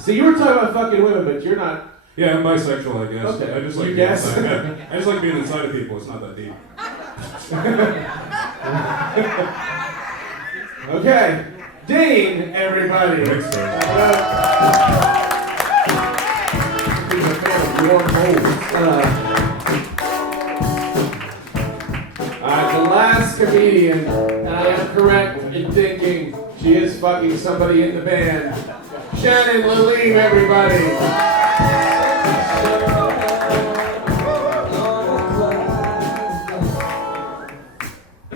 So you were talking about fucking women, but you're not. yeah, I'm bisexual, I guess. Okay. I just like You being guess? inside. Yeah, I just like being inside of people. It's not that deep. Okay. Dane, everybody. Thanks, man. The last comedian, and I am correct in thinking she is fucking somebody in the band. Shannon Lalim, everybody.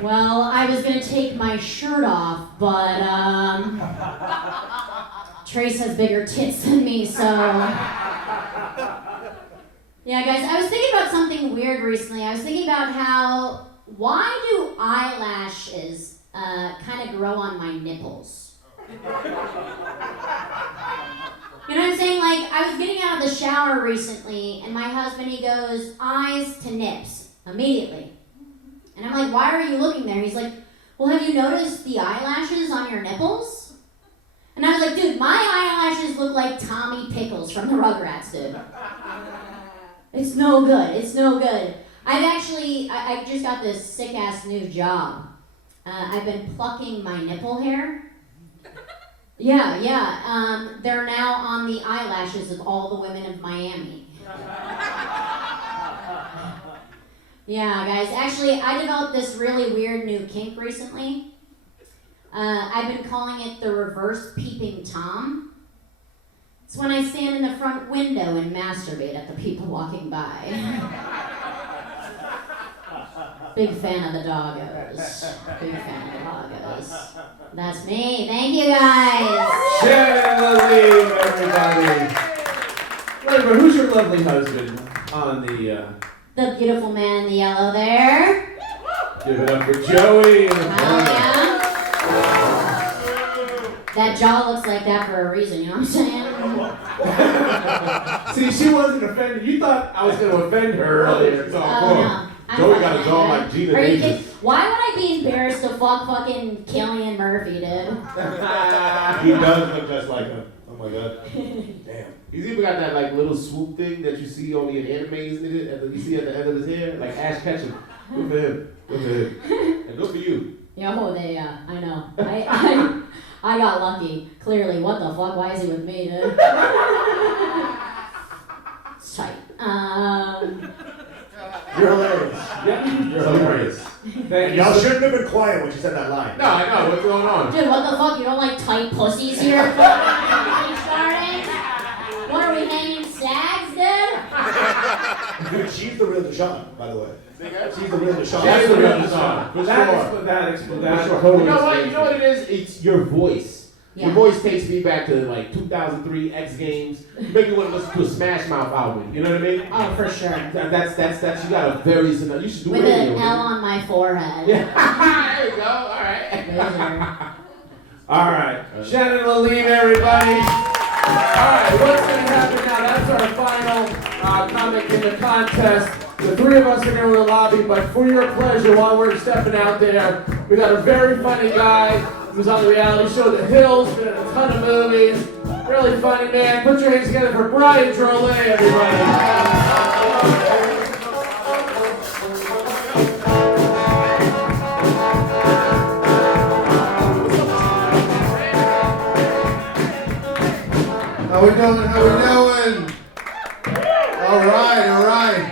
Well, I was gonna take my shirt off, but Trace has bigger tits than me, so. Yeah, guys, I was thinking about something weird recently. I was thinking about how, why do eyelashes kind of grow on my nipples? You know what I'm saying? Like, I was getting out of the shower recently, and my husband, he goes, eyes to nips, immediately. And I'm like, why are you looking there? He's like, well, have you noticed the eyelashes on your nipples? And And I was like, dude, my eyelashes look like Tommy Pickles from the Rugrats, dude. It's no good. It's no good. I just got this sick-ass new job. I've been plucking my nipple hair. Yeah. They're now on the eyelashes of all the women of Miami. Yeah, guys. Actually, I developed this really weird new kink recently. I've been calling it the reverse peeping Tom. It's when I stand in the front window and masturbate at the people walking by. Big fan of the doggos. Big fan of the doggos. That's me. Thank you, guys. Shannon Levine, everybody. Wait, but who's your lovely husband on the... The beautiful man in the yellow there. Give it up for Joey. Hell yeah. That jaw looks like that for a reason, you know what I'm saying? See, she wasn't offended. You thought I was going to offend her earlier. So no. Joey got a jaw like Gina Are you Davis. kidding? Why would I be embarrassed to fuck fucking Killian Murphy, dude? He does look just like him. Oh my god. Damn. He's even got that like little swoop thing that you see only in animes, nigga. You see at the end of his hair, like Ash Ketchum. Good for him. Good for him. And good for you. Yo, I know. I got lucky. Clearly, what the fuck? Why is he with me, dude? It's tight. You're hilarious. Yeah, you're hilarious. And y'all shouldn't have been quiet when she said that line. No, I know. What's going on? Dude, what the fuck? You don't like tight pussies here? Starting? What are we hanging sags, dude? Dude, she's the real Deshaun, by the way. She's the real Deshaun. That's the real Deshaun. For That sure. You know what? You know what it is? It's your voice. Yeah. Your voice takes me back to like 2003 X Games. You make me want to listen to a Smash Mouth album. You know what I mean? Oh, for sure. That's you got a very you should do With radio. an L on my forehead. Yeah. There you go. All right. All right. Shannon Levine, everybody. All right, what's going to happen now? That's our final comic in the contest. The three of us are going to the lobby, but for your pleasure, while we're stepping out there, we got a very funny guy who's on the reality show The Hills, been in a ton of movies. Really funny man. Put your hands together for Brian Drolet, everybody. How we doing? How we doing? All right.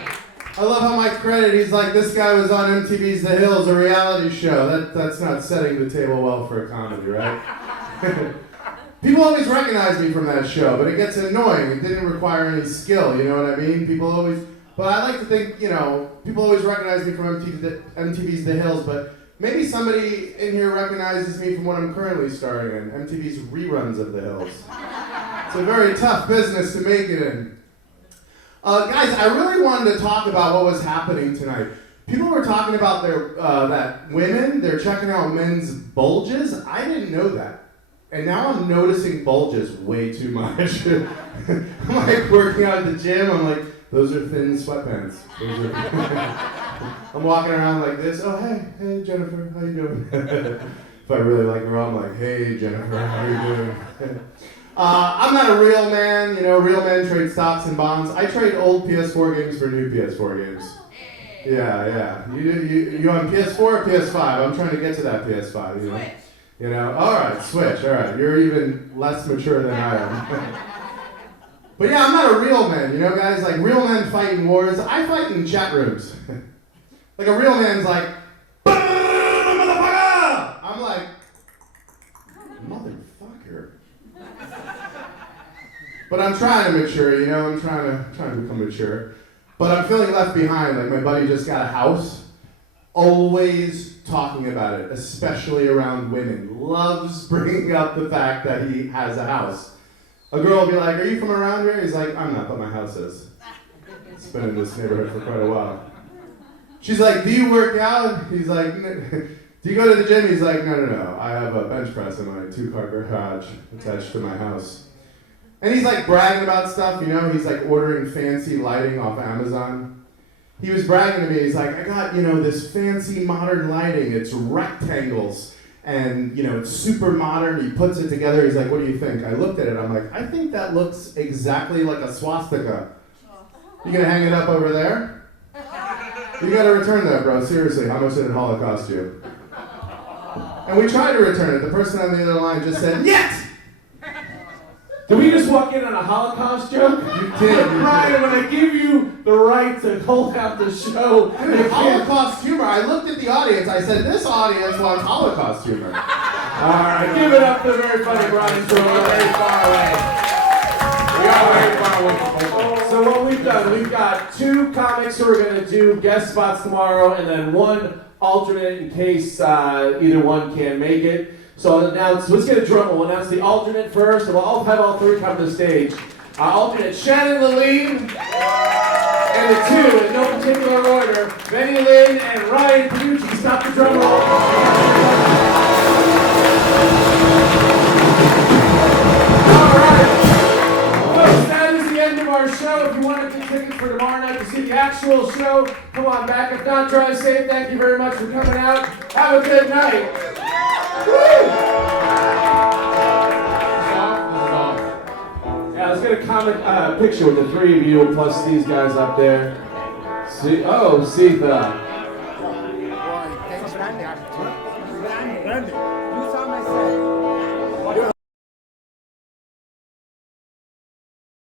I love how my credit, he's like, this guy was on MTV's The Hills, a reality show. That's not setting the table well for a comedy, right? People always recognize me from that show, but it gets annoying. It didn't require any skill, you know what I mean? But I like to think, people always recognize me from MTV's The Hills, but maybe somebody in here recognizes me from what I'm currently starring in, MTV's reruns of The Hills. It's a very tough business to make it in. Guys, I really wanted to talk about what was happening tonight. People were talking about that women, they're checking out men's bulges. I didn't know that. And now I'm noticing bulges way too much. I'm like working out at the gym, I'm like, those are thin sweatpants. I'm walking around like this, oh hey Jennifer, how you doing? If I really like her, I'm like, hey Jennifer, how you doing? I'm not a real man, real men trade stocks and bonds. I trade old PS4 games for new PS4 games. Yeah. You on PS4 or PS5? I'm trying to get to that PS5, Alright, Switch, alright. You're even less mature than I am. But yeah, I'm not a real man, guys? Like, real men fight in wars. I fight in chat rooms. Like, a real man's like, motherfucker! I'm like, motherfucker. But I'm trying to mature, I'm trying to become mature. But I'm feeling left behind, like my buddy just got a house. Always talking about it, especially around women. Loves bringing up the fact that he has a house. A girl will be like, are you from around here? He's like, I'm not, but my house is. It's been in this neighborhood for quite a while. She's like, do you work out? He's like, do you go to the gym? He's like, no. I have a bench press in my 2-car garage attached to my house. And he's like bragging about stuff, he's like ordering fancy lighting off Amazon. He was bragging to me, he's like, I got, this fancy modern lighting, it's rectangles. and it's super modern. He puts it together. He's like, "What do you think?" I looked at it. I'm like, "I think that looks exactly like a swastika. You gonna hang it up over there? You gotta return that, bro. Seriously, how much did it Holocaust you?" And we tried to return it. The person on the other line just said, "Yes." Did we just walk in on a Holocaust joke? You did. Ryan, when I give you the right to hold out the show, Dude, Holocaust humor. I looked at the audience. I said, "This audience wants Holocaust humor." All right, give it up to the very funny Brian. So we're very far away. We are very far away. So what we've done, we've got 2 comics who are going to do guest spots tomorrow, and then 1 alternate in case either one can't make it. So I'll announce, let's get a drum. We'll announce the alternate first, and we'll all have all 3 come to the stage. Alternate Shannon Laleen, and the 2, in no particular order, Benny Lynn and Ryan Panucci. Stop the drum roll. Alright, folks, that is the end of our show. If you want to get tickets for tomorrow night to see the actual show, come on back. If not, drive safe. Thank you very much for coming out. Have a good night. Yeah, let's get a comic picture with the 3 of you plus these guys up there. See, oh, Sita.